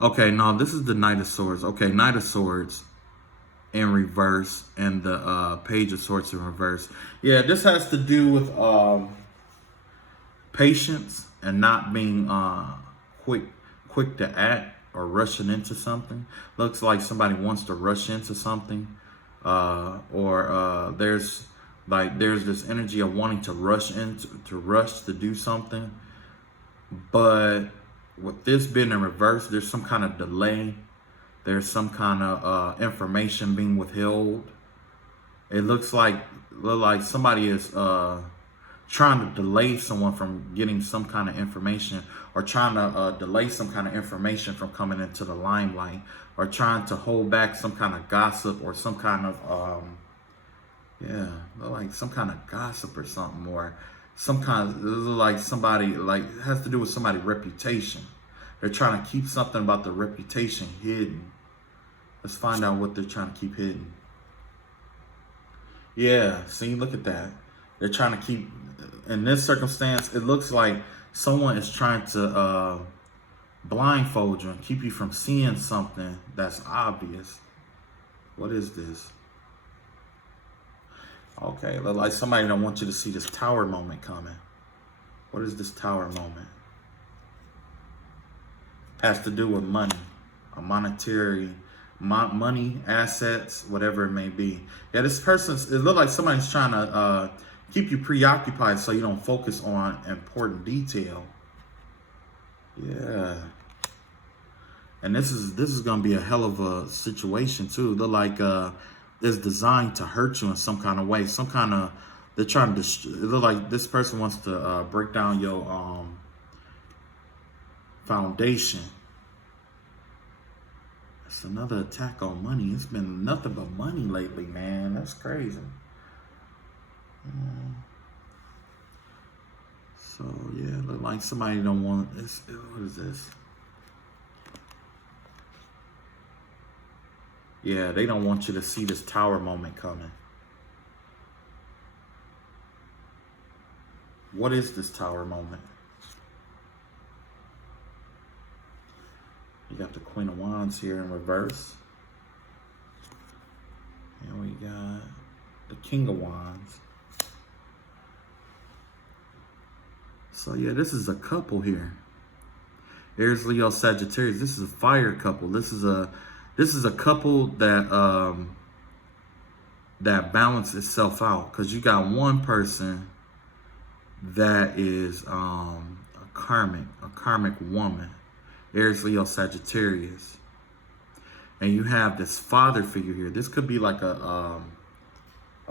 Okay, no, this is the Knight of Swords. Okay, Knight of Swords in reverse and the Page of Swords in reverse. Yeah, this has to do with patience and not being quick to act or rushing into something. Looks like somebody wants to rush into something, or there's this energy of wanting to rush to do something. But with this being in reverse, there's some kind of delay. There's some kind of information being withheld. It looks like somebody is trying to delay someone from getting some kind of information, or trying to delay some kind of information from coming into the limelight, or trying to hold back some kind of gossip or some kind of yeah, like some kind of gossip or something, or some kind of, like somebody, like it has to do with somebody's reputation. They're trying to keep something about the reputation hidden. Let's find out what they're trying to keep hidden. Yeah, see, look at that. They're trying to keep, in this circumstance, it looks like someone is trying to blindfold you and keep you from seeing something that's obvious. What is this? Okay, look like somebody don't want you to see this tower moment coming. What is this tower moment? Has to do with money, a monetary, money, assets, whatever it may be. Yeah, this person's, it looks like somebody's trying to keep you preoccupied so you don't focus on important detail. Yeah. And this is gonna be a hell of a situation too. They're like it's designed to hurt you in some kind of way. Some kind of, they're trying to it look like this person wants to break down your foundation. It's another attack on money. It's been nothing but money lately, man. That's crazy. So yeah, look like somebody don't want this. What is this? Yeah, they don't want you to see this tower moment coming. What is this tower moment? You got the Queen of Wands here in reverse. And we got the King of Wands. So yeah, this is a couple here. Aries, Leo, Sagittarius. This is a fire couple. This is a couple that that balance itself out, because you got one person that is a karmic woman, Aries, Leo, Sagittarius, and you have this father figure here. This could be like a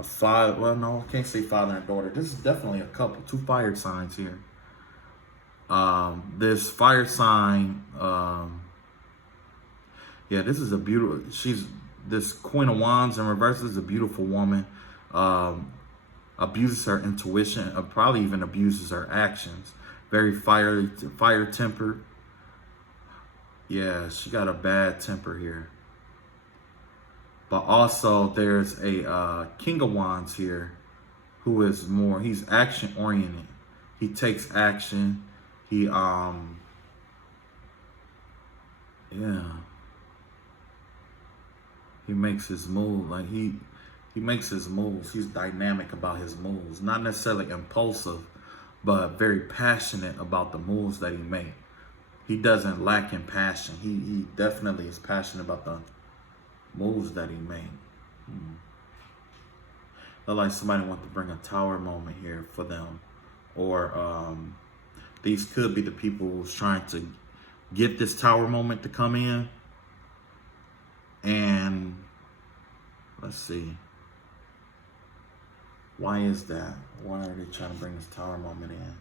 father. Well, no, I can't say father and daughter. This is definitely a couple. Two fire signs here. This fire sign. Yeah, this is a beautiful, this Queen of Wands in reverse is a beautiful woman. Abuses her intuition, probably even abuses her actions. Very fire tempered. Yeah, she got a bad temper here. But also there's a King of Wands here who is more, he's action oriented. He takes action. He, yeah. He makes his move, like He makes his moves. He's dynamic about his moves. Not necessarily impulsive, but very passionate about the moves that he makes. He doesn't lack in passion. He definitely is passionate about the moves that he makes. Look like somebody wants to bring a tower moment here for them. Or these could be the people who's trying to get this tower moment to come in. And let's see. Why is that? Why are they trying to bring this tower moment in?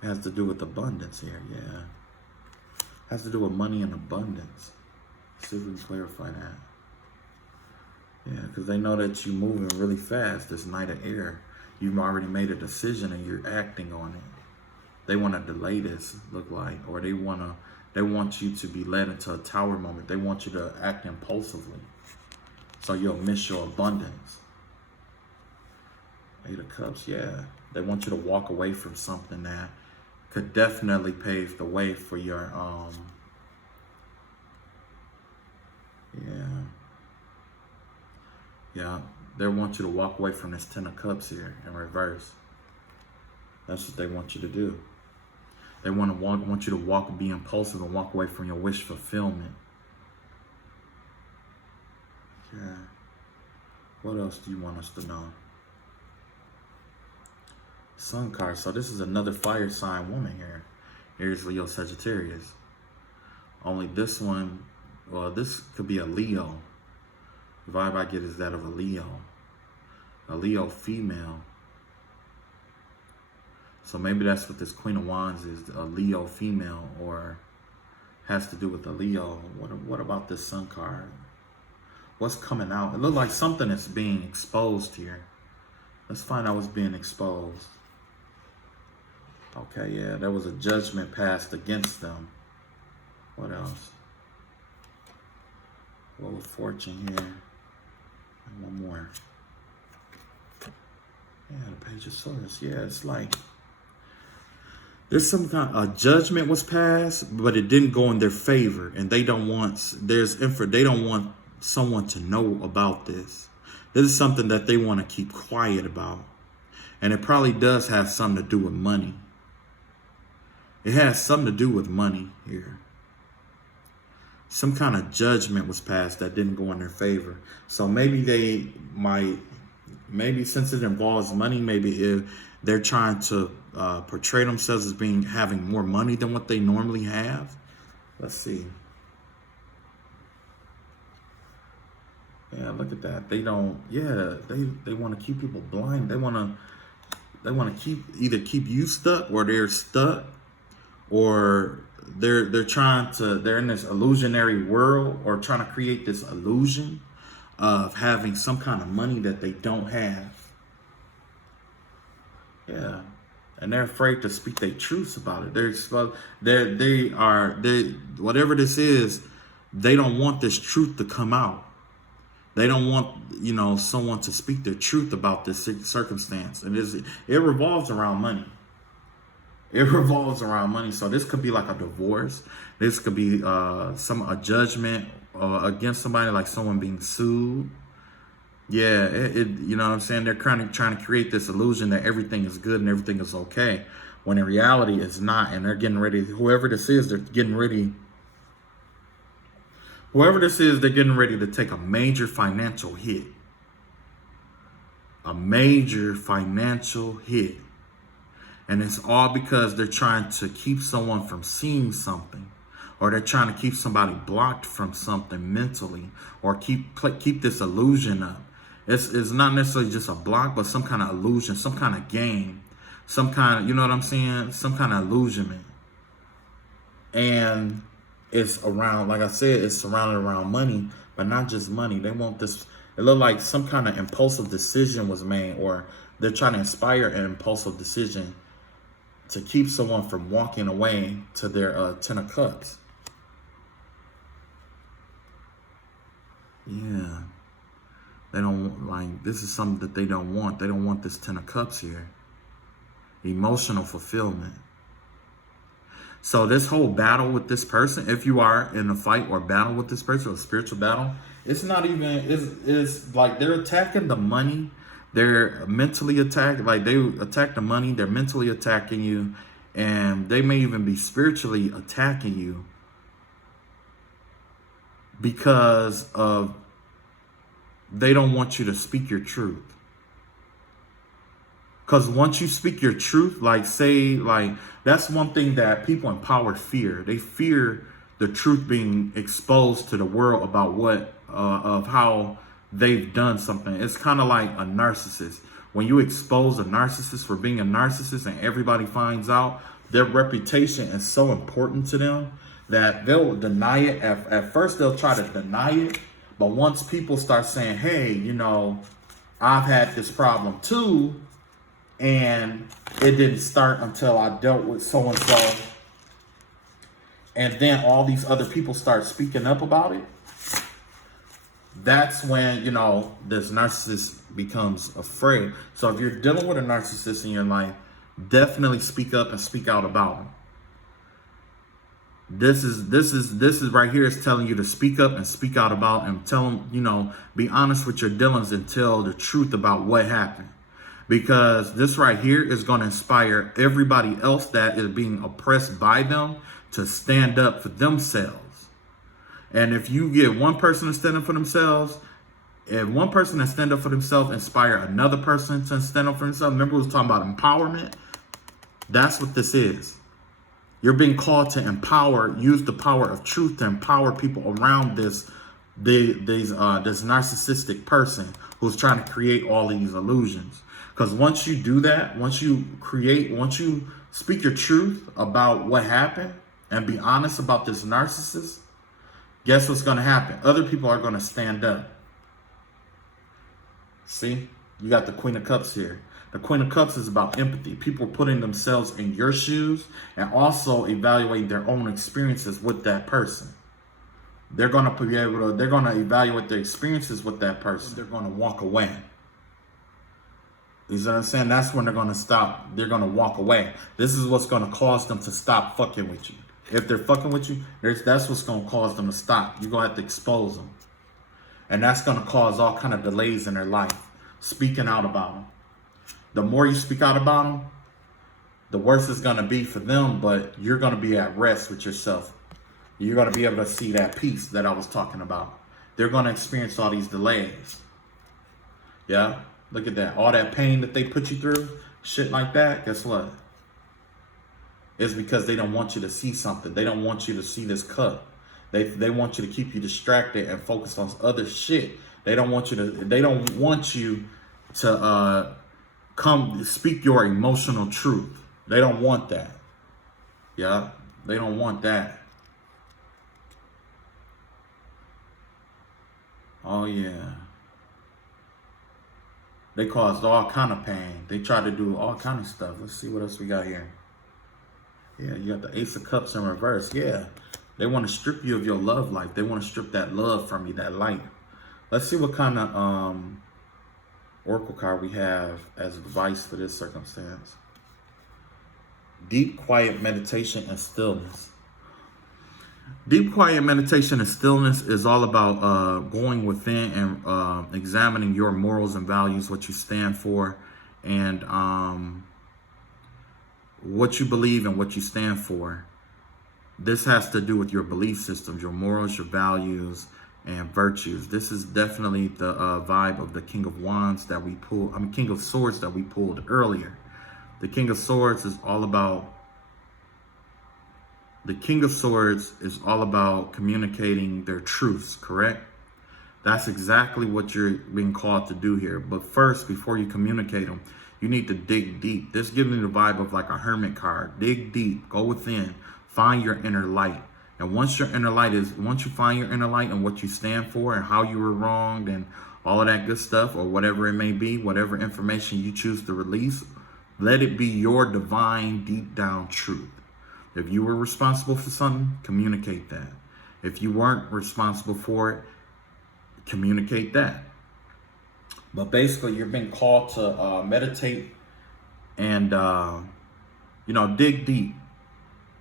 It has to do with abundance here, yeah. It has to do with money and abundance. Let's see if we can clarify that. Yeah, because they know that you're moving really fast, this Knight of Air. You've already made a decision and you're acting on it. They want to delay this, look like, or they want you to be led into a tower moment. They want you to act impulsively, so you'll miss your abundance. Eight of Cups, yeah. They want you to walk away from something that could definitely pave the way for your, yeah. They want you to walk away from this Ten of Cups here in reverse. That's what they want you to do. They want you to be impulsive and walk away from your wish fulfillment. Yeah. What else do you want us to know? Sun card. So this is another fire sign woman here. Here's Leo Sagittarius. Only this one, well, this could be a Leo. The vibe I get is that of a Leo female. So maybe that's what this Queen of Wands is, a Leo female, or has to do with the Leo. What about this Sun card? What's coming out? It looks like something is being exposed here. Let's find out what's being exposed. Okay, yeah, there was a judgment passed against them. What else? Wheel of Fortune here. And one more. Yeah, the Page of Swords. Yeah, it's like there's some kind of judgment was passed, but it didn't go in their favor, and they don't want they don't want someone to know about this. This is something that they want to keep quiet about, and it probably does have something to do with money. It has something to do with money here. Some kind of judgment was passed that didn't go in their favor. So maybe since it involves money, maybe if they're trying to portray themselves as having more money than what they normally have. Let's see. Yeah, look at that. They don't. Yeah, they want to keep people blind. They want to either keep you stuck, or they're stuck, or they're in this illusionary world, or trying to create this illusion of having some kind of money that they don't have. Yeah, and they're afraid to speak their truths about it. Whatever this is, they don't want this truth to come out. They don't want, someone to speak their truth about this circumstance. And it revolves around money. It revolves around money. So this could be like a divorce. This could be a judgment against somebody, like someone being sued. Yeah, you know what I'm saying? They're trying to create this illusion that everything is good and everything is okay, when in reality it's not. And they're getting ready, whoever this is, they're getting ready to take a major financial hit. A major financial hit. And it's all because they're trying to keep someone from seeing something, or they're trying to keep somebody blocked from something mentally, or keep this illusion up. It's not necessarily just a block, but some kind of illusion, some kind of game, some kind of, you know what I'm saying? Some kind of illusionment. And it's around, like I said, it's surrounded around money, but not just money. They want this, it looked like some kind of impulsive decision was made, or they're trying to inspire an impulsive decision to keep someone from walking away to their Ten of Cups. Yeah. They don't this is something that they don't want. They don't want this Ten of Cups here. Emotional fulfillment. So this whole battle with this person, if you are in a fight or battle with this person, or a spiritual battle, It's not even, it's like they're attacking the money. They're mentally attacked. Like they attack the money. They're mentally attacking you. And they may even be spiritually attacking you because of they don't want you to speak your truth. Because once you speak your truth, like say, like that's one thing that people in power fear. They fear the truth being exposed to the world about what, of how they've done something. It's kind of like a narcissist. When you expose a narcissist for being a narcissist and everybody finds out, their reputation is so important to them that they'll deny it. At first, they'll try to deny it. But once people start saying, hey, you know, I've had this problem too, and it didn't start until I dealt with so-and-so, and then all these other people start speaking up about it, that's when, you know, this narcissist becomes afraid. So if you're dealing with a narcissist in your life, definitely speak up and speak out about them. This is right here is telling you to speak up and speak out about and tell them, you know, be honest with your dealings and tell the truth about what happened. Because this right here is going to inspire everybody else that is being oppressed by them to stand up for themselves. And if you get one person to stand up for themselves, if one person to stand up for themselves inspire another person to stand up for themselves, remember we was talking about empowerment? That's what this is. You're being called to empower, use the power of truth to empower people around this narcissistic person who's trying to create all these illusions. Because once you do that, once you speak your truth about what happened and be honest about this narcissist, guess what's going to happen? Other people are going to stand up. See, you got the Queen of Cups here. The Queen of Cups is about empathy. People putting themselves in your shoes and also evaluating their own experiences with that person. They're going to be able to, they're going to evaluate their experiences with that person. They're going to walk away. You see what I'm saying? That's when they're going to stop. They're going to walk away. This is what's going to cause them to stop fucking with you. If they're fucking with you, that's what's going to cause them to stop. You're going to have to expose them. And that's going to cause all kind of delays in their life. Speaking out about them. The more you speak out about them, the worse it's going to be for them, but you're going to be at rest with yourself. You're going to be able to see that peace that I was talking about. They're going to experience all these delays. Yeah? Look at that. All that pain that they put you through, shit like that, guess what? It's because they don't want you to see something. They don't want you to see this cup. They want you to keep you distracted and focused on other shit. They don't want you to come speak your emotional truth. They don't want that. Yeah, they don't want that. Oh yeah. They caused all kind of pain. They tried to do all kind of stuff. Let's see what else we got here. Yeah, you got the Ace of Cups in reverse. Yeah, they want to strip you of your love life. They want to strip that love from you, that light. Let's see what kind of oracle card we have as advice for this circumstance. Deep, quiet meditation and stillness. Deep, quiet meditation and stillness is all about going within and examining your morals and values, what you stand for, and what you believe and what you stand for. This has to do with your belief systems, your morals, your values, and virtues. This is definitely the vibe of the King of Wands that we pulled. King of Swords that we pulled earlier. The King of Swords is all about. The King of Swords is all about communicating their truths, correct? That's exactly what you're being called to do here. But first, before you communicate them, you need to dig deep. This gives me the vibe of like a hermit card. Dig deep, go within, find your inner light. And once you find your inner light and what you stand for and how you were wronged and all of that good stuff, or whatever it may be, whatever information you choose to release, let it be your divine deep down truth. If you were responsible for something, communicate that. If you weren't responsible for it, communicate that. But basically, you're being called to meditate and, dig deep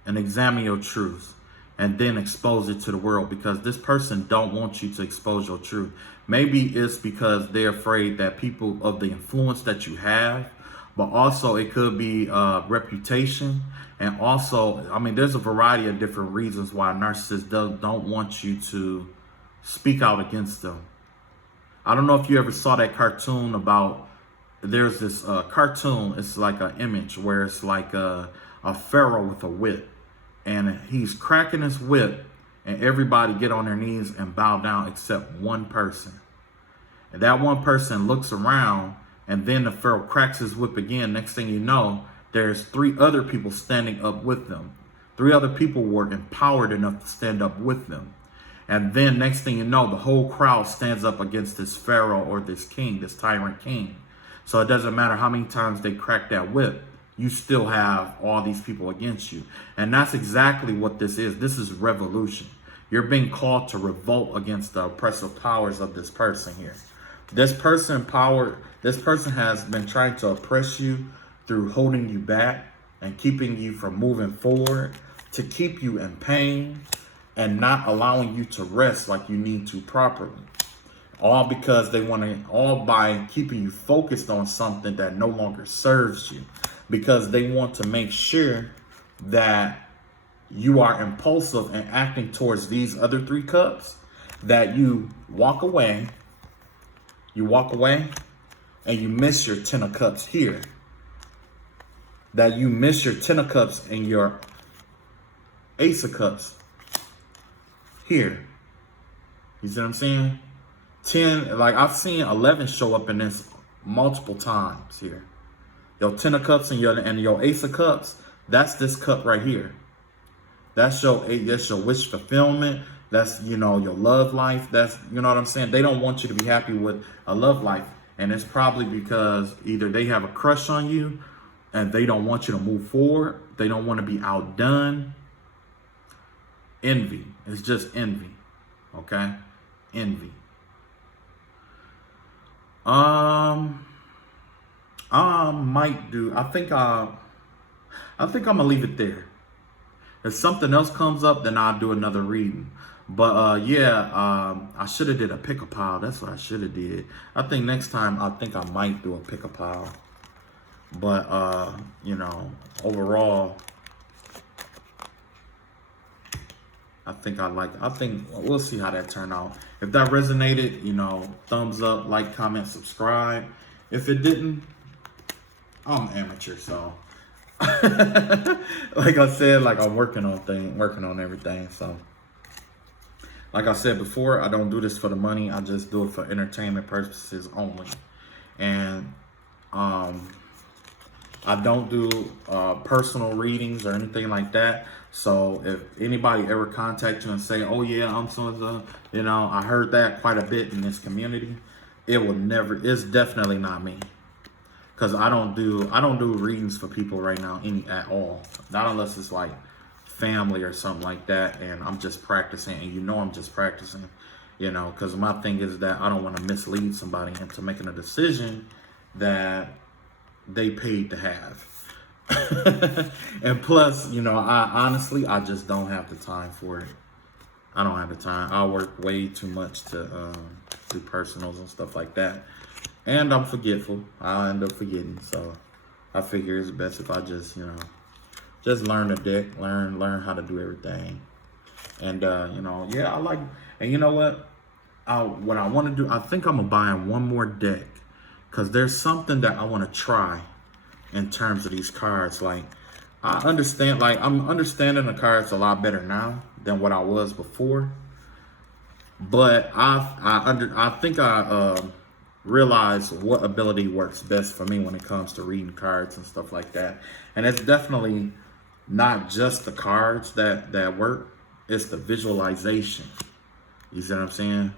and examine your truths. and then expose it to the world, because this person don't want you to expose your truth. Maybe it's because they're afraid that people of the influence that you have, but also it could be reputation. And also, I mean, there's a variety of different reasons why narcissists don't want you to speak out against them. I don't know if you ever saw that cartoon about, there's this cartoon, it's like an image where it's like a pharaoh with a whip, and he's cracking his whip, and everybody get on their knees and bow down except one person. And that one person looks around, and then the pharaoh cracks his whip again. Next thing you know, there's 3 other people standing up with them. 3 other people were empowered enough to stand up with them. And then next thing you know, the whole crowd stands up against this pharaoh or this king, this tyrant king. So it doesn't matter how many times they crack that whip, you still have all these people against you. And that's exactly what this is. This is revolution. You're being called to revolt against the oppressive powers of this person here. This person has been trying to oppress you through holding you back and keeping you from moving forward, to keep you in pain and not allowing you to rest like you need to properly. All because they want to, all by keeping you focused on something that no longer serves you, because they want to make sure that you are impulsive and acting towards these other 3 cups, that you walk away and you miss your 10 of cups here, that you miss your 10 of cups and your ace of cups here. You see what I'm saying? 10, like I've seen 11 show up in this multiple times here. Your 10 of cups and your ace of cups, that's this cup right here. That's your wish fulfillment. That's, you know, your love life. That's, you know what I'm saying? They don't want you to be happy with a love life. And it's probably because either they have a crush on you and they don't want you to move forward. They don't want to be outdone. Envy. It's just envy. Okay? Envy. I think I'm gonna leave it there. If something else comes up, then I'll do another reading. But I should have did a pick a pile. That's what I should have did. I think next time I might do a pick a pile. But you know, overall, I think we'll see how that turned out. If that resonated, you know, thumbs up, like, comment, subscribe. If it didn't, I'm amateur, so like I said, like I'm working on everything. So like I said before, I don't do this for the money. I just do it for entertainment purposes only. And I don't do personal readings or anything like that. So if anybody ever contact you and say, oh yeah, I'm so, you know, I heard that quite a bit in this community, it's definitely not me. Cause I don't do readings for people right now at all. Not unless it's like family or something like that, and I'm just practicing, and you know I'm just practicing, you know, because my thing is that I don't want to mislead somebody into making a decision that they paid to have. And plus, you know, I just don't have the time for it. I don't have the time. I work way too much to do personals and stuff like that. And I'm forgetful. I'll end up forgetting. So I figure it's best if I just, you know, just learn the deck, learn how to do everything. And, you know, yeah, and you know what? What I want to do, I think I'm going to buy one more deck, because there's something that I want to try in terms of these cards. Like, I'm understanding the cards a lot better now than what I was before. But I think I realize what ability works best for me when it comes to reading cards and stuff like that. And it's definitely not just the cards that work, it's the visualization. You see what I'm saying?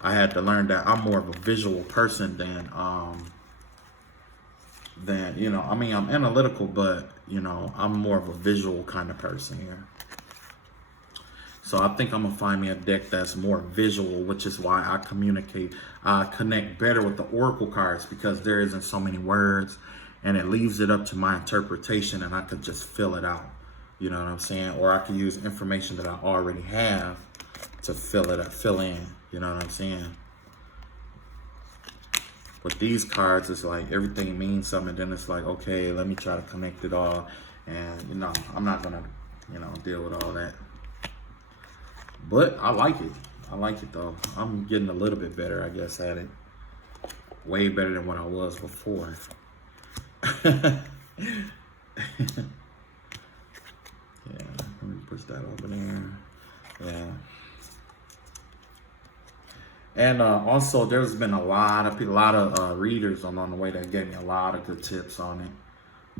I had to learn that I'm more of a visual person than you know, I mean, I'm analytical, but you know, I'm more of a visual kind of person here. So I think I'm gonna find me a deck that's more visual, which is why I connect better with the oracle cards, because there isn't so many words and it leaves it up to my interpretation and I could just fill it out. You know what I'm saying? Or I can use information that I already have to fill in. You know what I'm saying? With these cards, it's like everything means something. Then it's like, okay, let me try to connect it all. And, you know, I'm not going to, you know, deal with all that. But I like it. I like it, though. I'm getting a little bit better, I guess, at it. Way better than what I was before. Yeah, let me push that over there. Yeah. And also, there's been a lot of readers on the way that gave me a lot of good tips on it.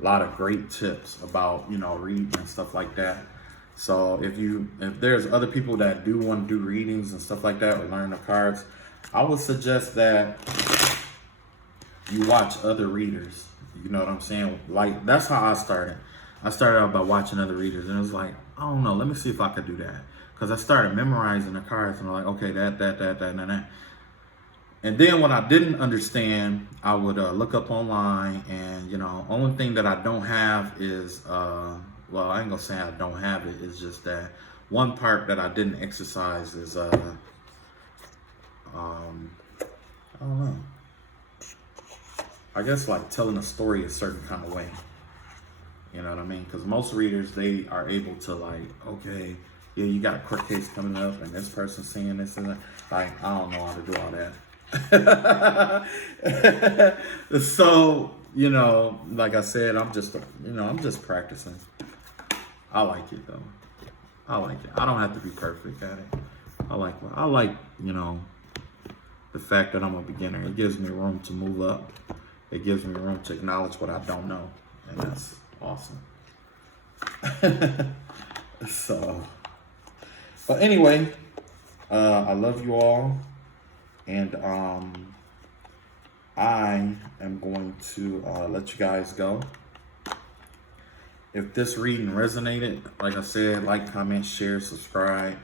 A lot of great tips about, you know, reading and stuff like that. So if there's other people that do want to do readings and stuff like that or learn the cards, I would suggest that you watch other readers. You know what I'm saying? Like, that's how I started. I started out by watching other readers, and it was like, I don't know, let me see if I could do that. Because I started memorizing the cards, and I'm like, okay, that, and that. And then when I didn't understand, I would look up online, and, you know, only thing that I don't have is, well, I ain't gonna say I don't have it. It's just that one part that I didn't exercise is, I don't know. I guess like telling a story a certain kind of way. You know what I mean? Because most readers, they are able to like, okay, yeah, you got a court case coming up and this person's saying this and that. Like, I don't know how to do all that. So, you know, like I said, I'm just practicing. I like it though. I like it. I don't have to be perfect at it. I like, you know, the fact that I'm a beginner. It gives me room to move up. It gives me room to acknowledge what I don't know. And that's awesome. So, but anyway, I love you all. And I am going to let you guys go. If this reading resonated, like I said, like, comment, share, subscribe.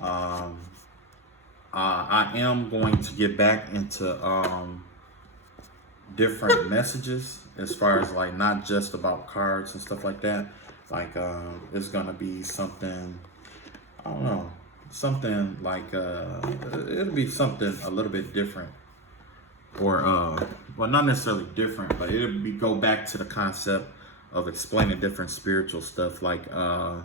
I am going to get back into different messages as far as like not just about cards and stuff like that. Like it's gonna be something, I don't know, something like it'll be something a little bit different, or well, not necessarily different, but it'll be go back to the concept of explaining different spiritual stuff. Like I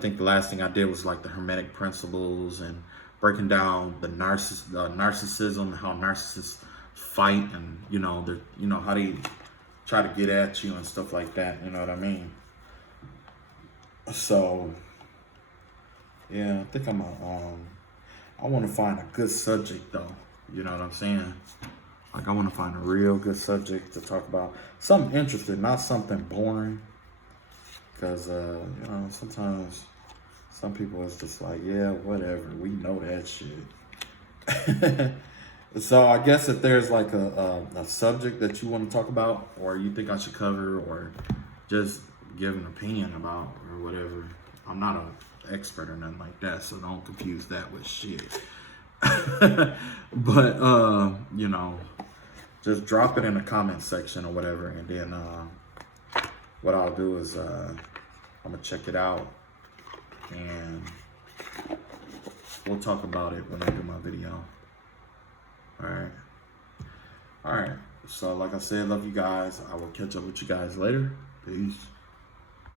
think the last thing I did was like the Hermetic principles and breaking down the narcissism, how narcissists fight, and you know how they try to get at you and stuff like that. You know what I mean? So yeah, I think I want to find a good subject though. You know what I'm saying? Like, I want to find a real good subject to talk about, something interesting, not something boring. Because you know, sometimes some people is just like, yeah, whatever, we know that shit. So I guess if there's like a subject that you want to talk about, or you think I should cover, or just give an opinion about, or whatever. I'm not an expert or nothing like that, so don't confuse that with shit. But you know, just drop it in the comment section or whatever, and then what I'll do is I'm gonna check it out, and we'll talk about it when I do my video. All right. So like I said, love you guys. I will catch up with you guys later. Peace.